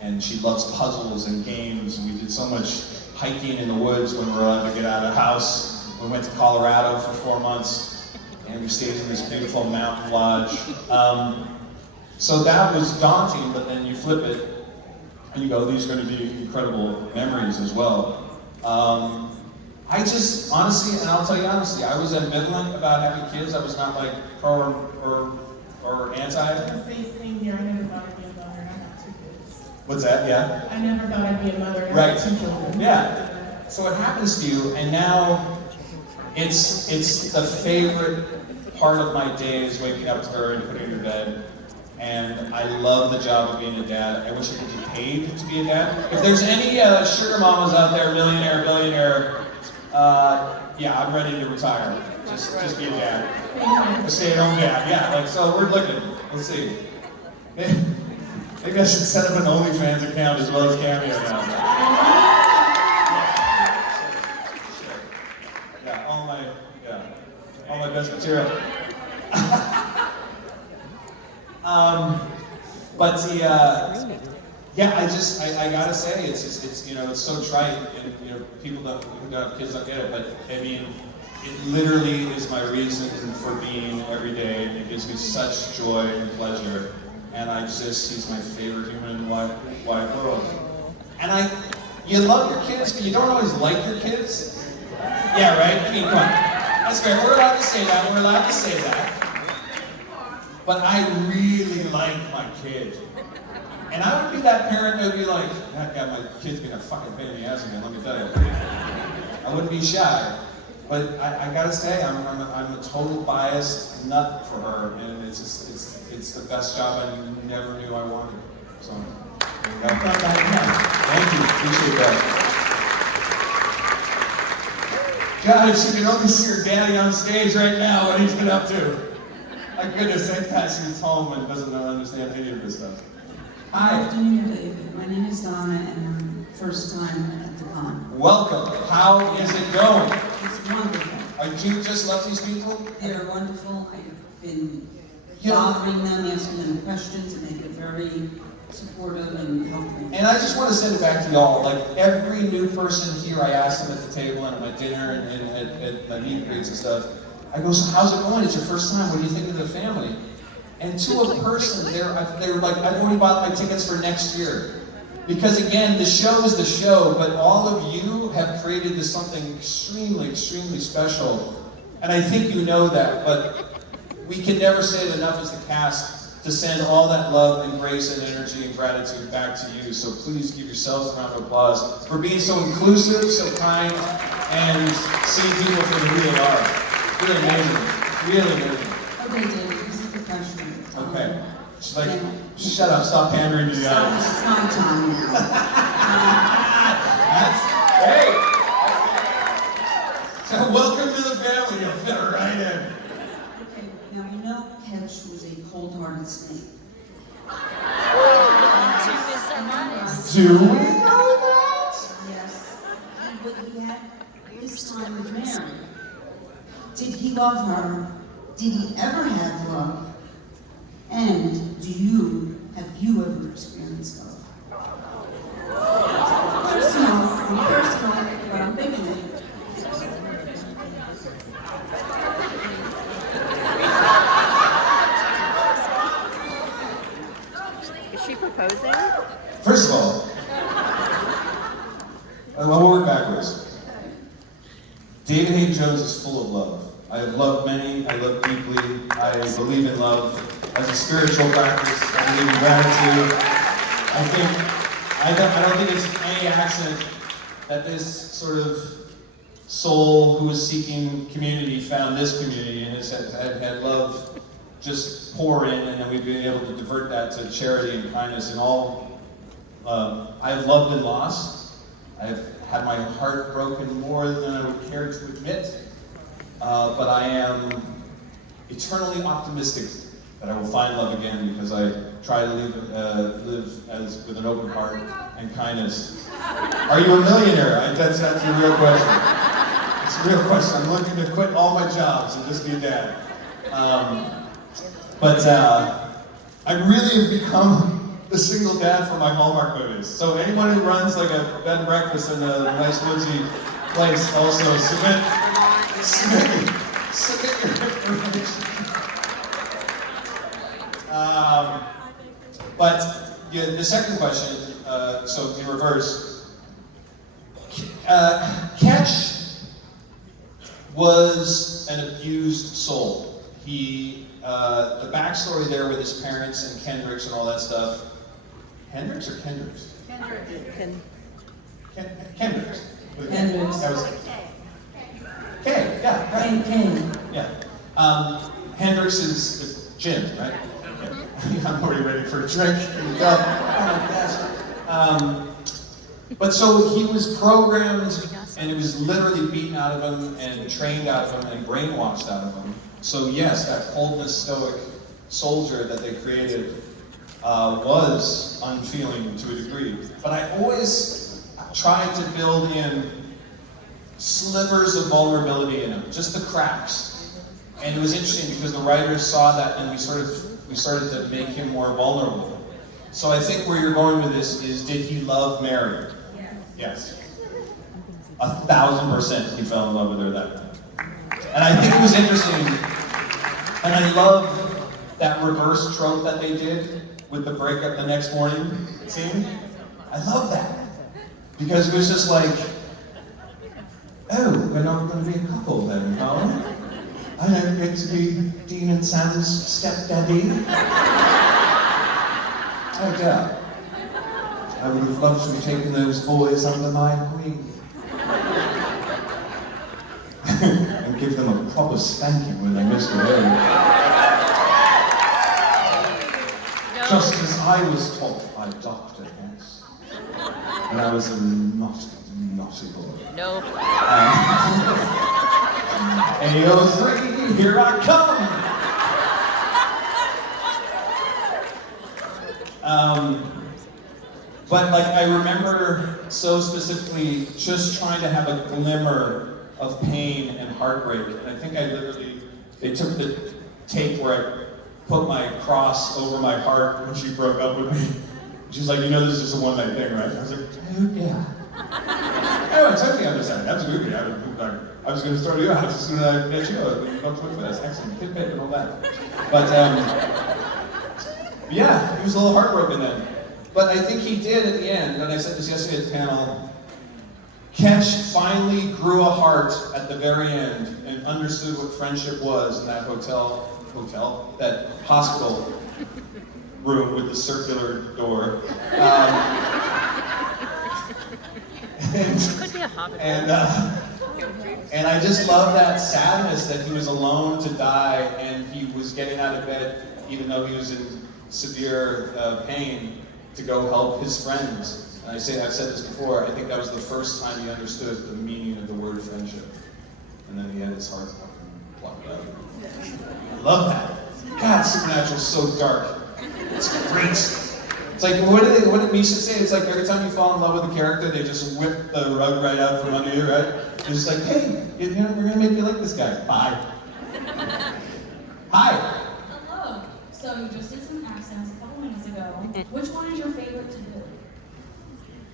And she loves puzzles and games. And we did so much hiking in the woods when we were allowed to get out of the house. We went to Colorado for 4 months, and we stayed in this beautiful mountain lodge. So that was daunting, but then you flip it, and you go, these are going to be incredible memories as well. I just, honestly, and I'll tell you honestly, I was ambivalent about having kids. I was not like pro or anti. The same thing here. I never thought I'd be a mother, and I have 2 kids. What's that? Yeah? I never thought I'd be a mother, and I Right. have 2 children. Yeah. So it happens to you, and now it's the favorite part of my day is waking up to her and putting her to bed. And I love the job of being a dad. I wish I could be paid to be a dad. If there's any sugar mamas out there, millionaire, billionaire, yeah, I'm ready to retire. Just be a dad. A stay-at-home dad. Yeah, like, so we're looking. Let's see. Maybe I should set up an OnlyFans account as well as Cameo now. Yeah, all my best material. But the, yeah, I gotta say, it's you know, it's so trite, and you know, people who don't have kids don't get it, but I mean, it literally is my reason for being every day, and it gives me such joy and pleasure, and he's my favorite human in the wide world. And you love your kids, but you don't always like your kids. Yeah, right? I mean, come on. That's fair, we're allowed to say that, But I really like my kid. And I would be that parent that would be like, God, my kid's being a fucking pain in the ass again, let me tell you. I wouldn't be shy. But I gotta say, I'm a total biased nut for her, and it's the best job I never knew I wanted. So, thank you, appreciate that. God, if she could only see her daddy on stage right now, what he's been up to. My goodness, that guy seems home and doesn't understand any of this stuff. Hi. Good afternoon, David. My name is Donna, and I'm first time at the con. Welcome. How is it going? It's wonderful. Do you just love these people? They're wonderful. I've been bothering them, asking them questions, and they've been very supportive and helpful. And I just want to send it back to y'all. Like every new person here, I ask them at the table and at my dinner and at my meet and greets and stuff. I go, so how's it going? It's your first time. What do you think of the family? And to a person, they're like, I've already bought my tickets for next year. Because again, the show is the show, but all of you have created this something extremely, extremely special. And I think you know that, but we can never say it enough as the cast to send all that love and grace and energy and gratitude back to you. So please give yourselves a round of applause for being so inclusive, so kind, and seeing people for who they are. Really amazing. Really amazing. Okay, David, this is the question. Okay. She's like, shut up, stop pandering to the audience. It's my time now. Hey! So welcome to the family, you'll fit right in. Okay, now you know Ketch was a cold-hearted snake. Do we know that? Yes. But he had his time with Mary. Did he love her? Did he ever have love? And have you ever experienced love? Personal, but I'm thinking it. Is she proposing? First of all, I'll work backwards. David Hadyn-Jones is full of love. I have loved many, I love deeply, I believe in love. As a spiritual practice, I believe in gratitude. I don't think it's any accident that this sort of soul who is seeking community found this community and has had love just pour in, and then we've been able to divert that to charity and kindness and all. I've loved and lost. I've had my heart broken more than I would care to admit, but I am eternally optimistic that I will find love again because I try to live with an open heart and kindness. Are you a millionaire? That's the real question. It's a real question. I'm looking to quit all my jobs and just be a dad. I really have become the single dad for my Hallmark movies. So anyone who runs like a bed and breakfast in a nice woodsy place, also submit your information. But yeah, the second question, so in reverse, Ketch was an abused soul. He, the backstory there with his parents and Kendricks and all that stuff. Hendricks or Kendricks? Kendricks. Kendricks. That was K, yeah, right. K. Yeah. Hendricks is gin, right? Okay. I'm already ready for a drink. But so he was programmed, and it was literally beaten out of him, and trained out of him, and brainwashed out of him. So yes, that coldness, stoic soldier that they created was unfeeling to a degree. But I always tried to build in slivers of vulnerability in him, just the cracks. And it was interesting because the writers saw that, and we started to make him more vulnerable. So I think where you're going with this is, did he love Mary? Yes. 1,000% he fell in love with her that time. And I think it was interesting, and I love that reverse trope that they did with the breakup the next morning scene. I love that. Because it was just like, oh, we're not going to be a couple then, huh? I don't get to be Dean and Sam's stepdaddy. Oh dear. I would have loved to have taken those boys under my wing. And give them a proper spanking when they missed their own. Just as I was taught by Dr. S. When I was a naughty boy. No. AO3, here I come! But like I remember so specifically just trying to have a glimmer of pain and heartbreak. And I think they took the tape where I put my cross over my heart when she broke up with me. She's like, you know this is just a one-night thing, right? I was like, oh yeah. Oh, I totally understand, absolutely. I was going to throw you out as soon as I met you. You got to that's excellent, hit and all that. But yeah, he was a little heartbroken then. But I think he did at the end, and I said this yesterday at the panel, Ketch finally grew a heart at the very end and understood what friendship was in that that hospital room with the circular door. And I just love that sadness that he was alone to die, and he was getting out of bed even though he was in severe pain to go help his friends. And I've said this before, I think that was the first time he understood the meaning of the word friendship. And then he had his heart fucking plucked out. I love that. God, Supernatural's so dark. It's great. It's like, what did Misha say? It's like every time you fall in love with a character, they just whip the rug right out from under you, right? It's just like, hey, we're gonna make you like this guy. Bye. Hi. Hello. So you just did some accents a couple minutes ago. Which one is your favorite to do?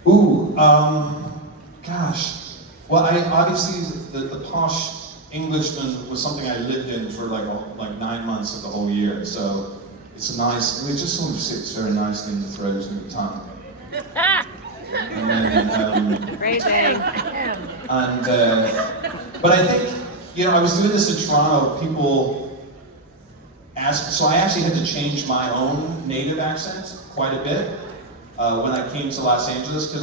Ooh, gosh. Well, obviously the posh Englishman was something I lived in for like 9 months of the whole year. So it's nice. It just sort of sits very nicely in the throat and the tongue. And then, Phrasing. But I think, I was doing this in Toronto. People asked, so I actually had to change my own native accent quite a bit when I came to Los Angeles, because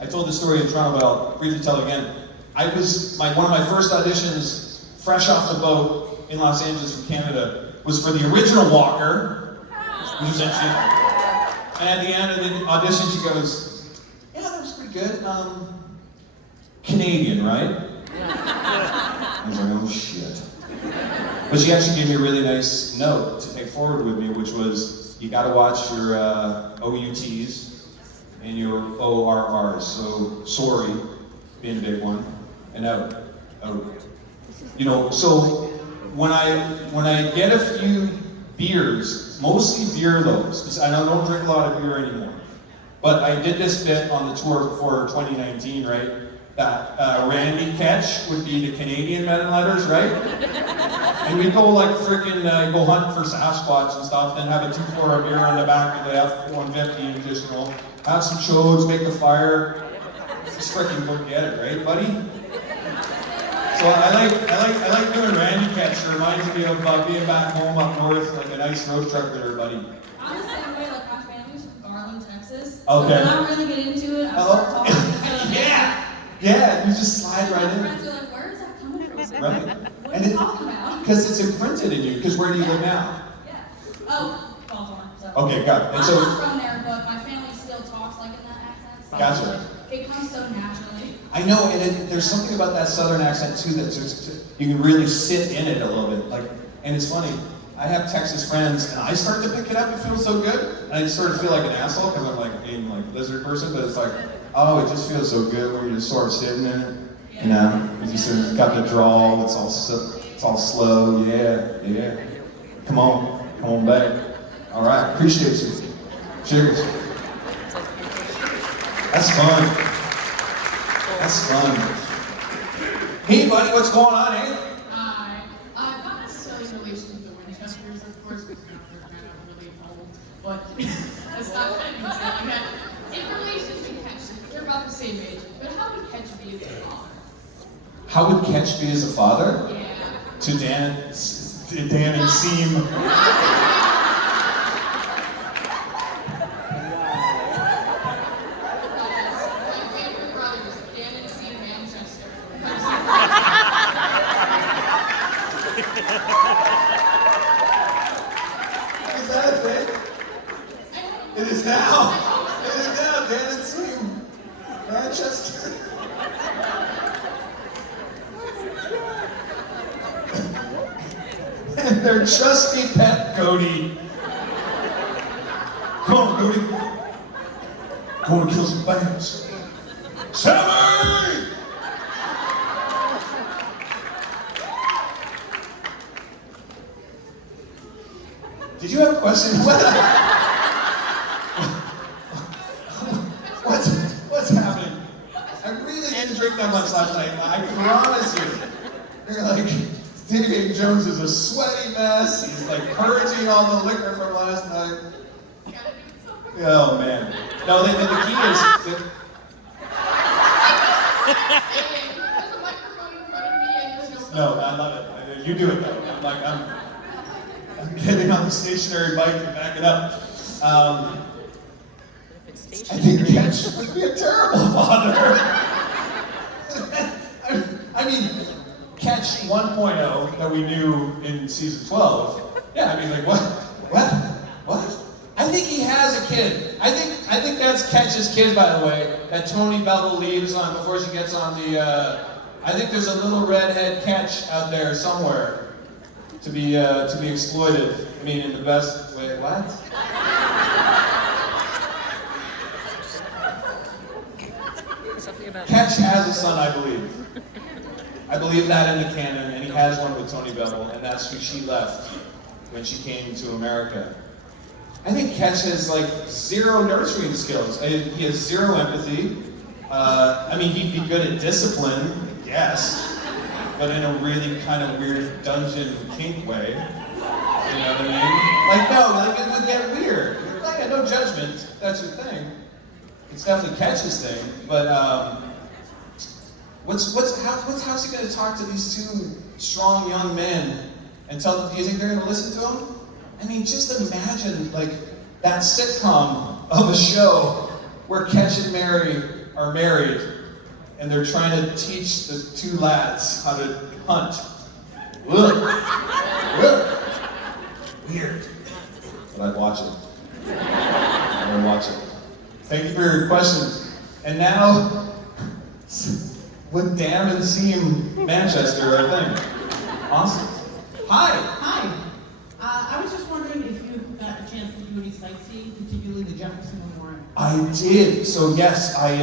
I told the story in Toronto, but I'll briefly tell it again. One of my first auditions, fresh off the boat in Los Angeles from Canada, was for the original Walker, which was interesting. And at the end of the audition, she goes, yeah, that was pretty good. Canadian, right? I was like, oh shit. But she actually gave me a really nice note to take forward with me, which was, you gotta watch your OUTs and your ORRs. So, sorry, being a big one, and out. So when I get a few beers, mostly beer though, because I don't drink a lot of beer anymore. But I did this bit on the tour before 2019, right? That Randy Ketch would be the Canadian men in letters, right? And we'd go like freaking go hunt for Sasquatch and stuff, then have a 2-4 beer on the back of the F-150 and just, you know, have some chodes, make the fire, just freaking go get it, right, buddy? So I like doing Randy Ketch. It reminds me of being back home up north, like a nice road truck with everybody. I'm the same way, like my family's from Garland, Texas. Okay. So when I really get into it, I start talking. Yeah, you just slide right in. My friends are like, where is that coming from? Right. What are you talking about? Because it's imprinted in you. Because where do you live now? Yeah. Oh, Baltimore. So. Okay, got it. And I'm so, not from there, but my family still talks like in that accent. So Gotcha. It comes so naturally. I know, and there's something about that southern accent too that just, you can really sit in it a little bit. Like, and it's funny. I have Texas friends, and I start to pick it up. It feels so good, and I sort of feel like an asshole because I'm like being like lizard person. But it's like, oh, it just feels so good when you're just sort of sitting in it. You know, you just sort of got the drawl. It's all slow. Yeah. Come on back. All right, appreciate you. Cheers. That's fun. That's fun. Hey, buddy, what's going on, eh? Hi. I'm not necessarily in relation to the Winchesters, of course, because they're kind of really old, but it's not kind of like that. In relation to Ketch, they're about the same age, but how would Ketch be as a father? How would Ketch be as a father? Yeah. To Dan and Seam. Is that a thing? It is now. It is now, Dan and Seam. Manchester. And their trusty pet, Cody. Come on, Cody. Go and kill some bams. Sammy! Did you have a question? What's happening? I really didn't drink that much last night. I promise you. You're like, Hadyn-Jones is a sweaty mess. He's like purging all the liquor from last night. Oh man. No, the key is. No, I love it. You do it though. I'm getting on the stationary bike and backing up. I think Ketch would be a terrible father. I mean, Ketch 1.0 that we knew in season 12. Yeah, I mean, like what? I think he has a kid. I think that's Ketch's kid, by the way. That Tony Bevel leaves on before she gets on the. I think there's a little redhead Ketch out there somewhere to be exploited. I mean, in the best way. What? Ketch has a son, I believe. I believe that in the canon, and he has one with Tony Bevel, and that's who she left when she came to America. I think Ketch has like zero nurturing skills. He has zero empathy. I mean, he'd be good at discipline, I guess, but in a really kind of weird dungeon kink way. You know what I mean? Like, no, like it would get weird. Like, no judgment. That's your thing. It's definitely Ketch's thing, but how's he going to talk to these two strong young men and tell them? Do you think they're going to listen to him? I mean, just imagine like that sitcom of a show where Ketch and Mary are married and they're trying to teach the two lads how to hunt. Weird. But I'd watch it. I would watch it. Thank you for your questions. And now, with Dan and Seam Manchester, I think. Awesome. Hi. Hi. I was just wondering if you got a chance to do any sightseeing, particularly the Jefferson Memorial. I did. So yes, I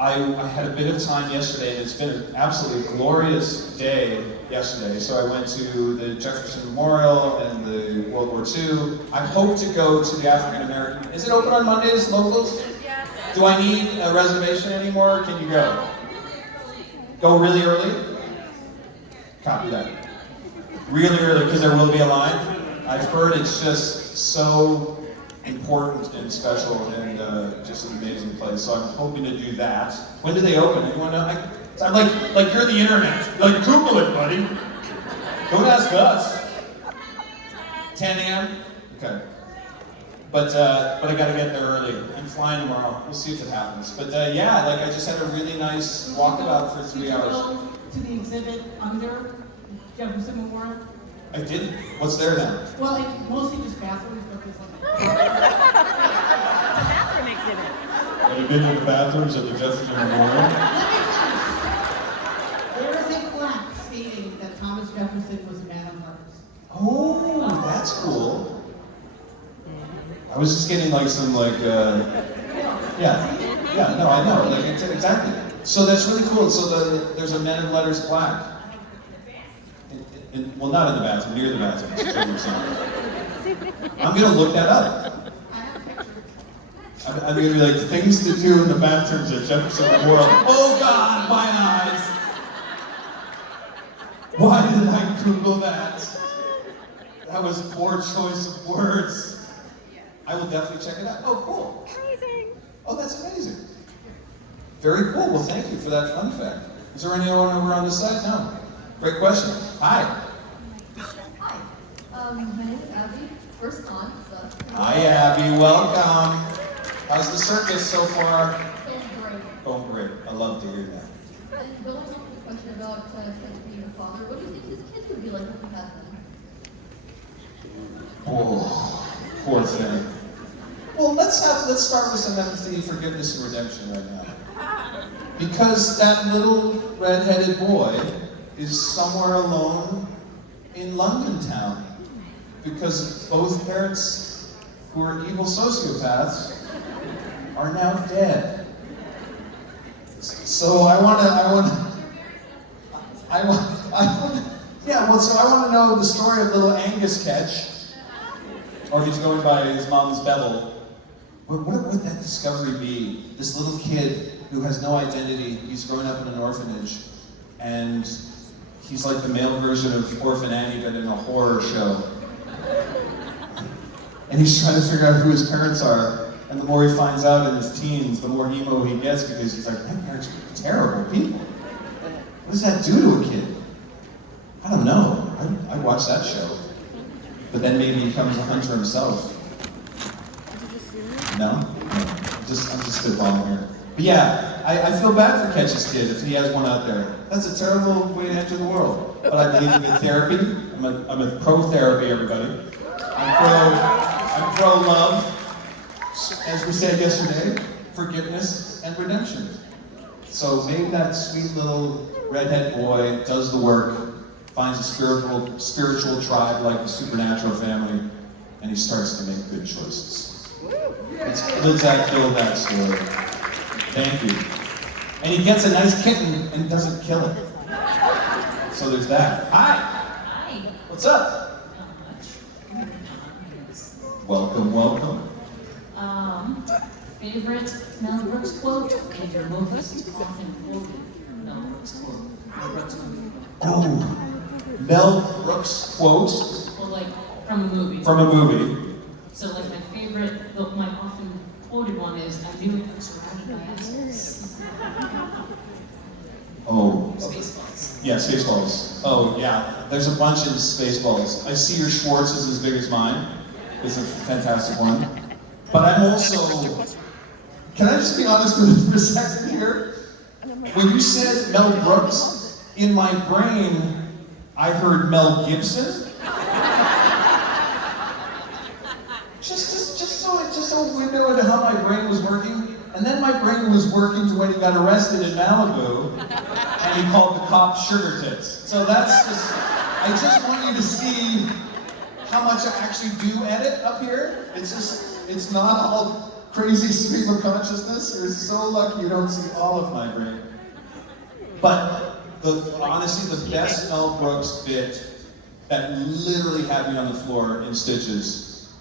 I had a bit of time yesterday, and it's been an absolutely glorious day yesterday. So I went to the Jefferson Memorial and the World War II. I hope to go to the African American. Is it open on Mondays, locals? Yes. Do I need a reservation anymore, or can you go? Go really early? Copy that. Really early, because there will be a line. I've heard it's just so important and special and just an amazing place. So I'm hoping to do that. When do they open? Anyone know? I'm like you're the internet. Like, Google it, buddy. Don't ask us. 10 a.m. Okay. But I gotta get there early. I'm flying tomorrow. We'll see if it happens. But yeah, like I just had a really nice walkabout for 3 hours. Did you go to the exhibit under Jefferson Memorial? I did. What's there now? Well, mostly just bathrooms, but there's like. Bathroom exhibit. Have you been to the bathrooms at the Jefferson Memorial? There is a plaque stating that Thomas Jefferson was a man of letters. Oh, that's cool. I was just getting like some yeah, no, I know, like exactly. So that's really cool. So there's a Men of Letters plaque. Well, not in the bathroom, near the bathroom. I'm gonna look that up. I'm gonna be like, things to do in the bathrooms at Jefferson Memorial. Oh God, my eyes! Why did I Google that? That was a poor choice of words. I will definitely check it out. Oh, cool. Amazing. Oh, that's amazing. Very cool. Well, thank you for that fun fact. Is there anyone over on this side? No. Great question. Hi. Hi. My name is Abby. First time, so. Hi, Abby. Welcome. How's the circus so far? Going great. Going great. I love to hear that. And building off the question about being a father, what do you think his kids would be like if he had them? Oh, poor thing. Well, let's start with some empathy, forgiveness, and redemption right now. Because that little red-headed boy is somewhere alone in London town. Because both parents, who are evil sociopaths, are now dead. So I want to know the story of little Angus Ketch, or if he's going by his mom's Bevel. What would that discovery be? This little kid who has no identity, he's growing up in an orphanage, and he's like the male version of Orphan Annie, but in a horror show. And he's trying to figure out who his parents are, and the more he finds out in his teens, the more emo he gets, because he's like, my parents are terrible people. What does that do to a kid? I don't know. I'd watch that show. But then maybe he becomes a hunter himself. No? I'm just spitballing here. But yeah, I feel bad for Ketch's kid if he has one out there. That's a terrible way to enter the world. But I believe in therapy. I'm a pro-therapy, everybody. I'm pro-love, as we said yesterday, forgiveness and redemption. So maybe that sweet little redhead boy does the work, finds a spiritual tribe like the Supernatural family, and he starts to make good choices. Let's build that story. Thank you. And he gets a nice kitten and doesn't kill it. So there's that. Hi. Hi. What's up? Welcome, welcome. Favorite Mel Brooks quote and your most often quoted Mel Brooks quote. Mel Brooks movie. Oh, Mel Brooks quote. Well, like from a movie. From a movie. So, like my favorite, my often quoted one is, "I knew it was surrounded by assholes." Oh. Spaceballs. Yeah, Spaceballs. Oh, yeah. There's a bunch in Spaceballs. I see your Schwartz is as big as mine. It's a fantastic one. But I'm also... Can I just be honest with you for a second here? When you said Mel Brooks, in my brain, I heard Mel Gibson. Just so a window into how my brain was working. And then my brain was working to when he got arrested in Malibu, and he called the cops sugar tits. So that's just, I just want you to see how much I actually do edit up here. It's not all crazy stream of consciousness. You're so lucky you don't see all of my brain. But honestly, the best Mel Brooks bit that literally had me on the floor in stitches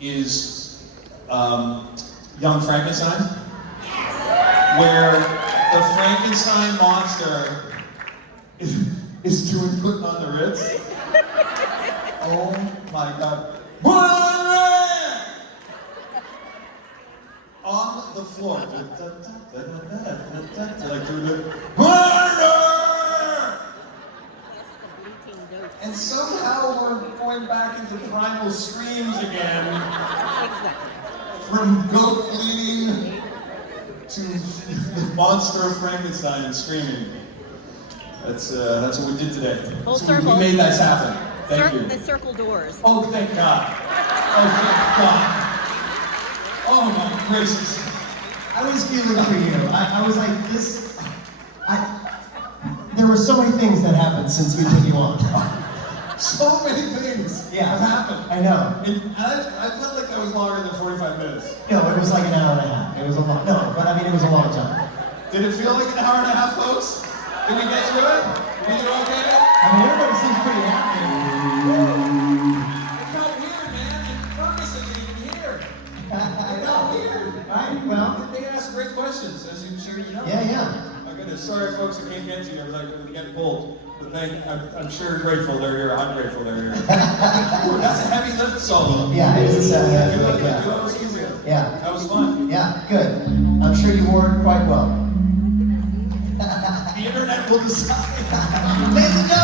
is Young Frankenstein, where the Frankenstein monster is doing putting on the Ritz. Oh my God. On the floor. Like doing the and somehow we're going back into primal screams again. From goat bleeding to the monster of Frankenstein screaming. That's what we did today. Full So circle. We made that happen. Thank you. The circle doors. Oh, thank God. Oh, thank God. Oh, my gracious. I was feeling for you. I was like, this. There were so many things that happened since we put you on. So many things have happened. I know. I felt like that was longer than 45 minutes. No, it was like an hour and a half. It was a long. No, but I mean, it was a long time. Did it feel like an hour and a half, folks? Did we get through it? Did you okay? I mean, everybody seems pretty happy. It got weird, man. And Ferguson didn't even hear. It got weird. Right, well. They asked great questions, as I'm sure you know. Yeah. My goodness, sorry folks I can't get to you. I'm like, we're getting cold. But I'm sure you're grateful they're here. I'm grateful they're here. Ooh, that's a heavy lift solo. Yeah, it is a set. That was easier. Yeah. That was fun. Yeah, good. I'm sure you wore it quite well. The internet will decide. Ladies and gentlemen.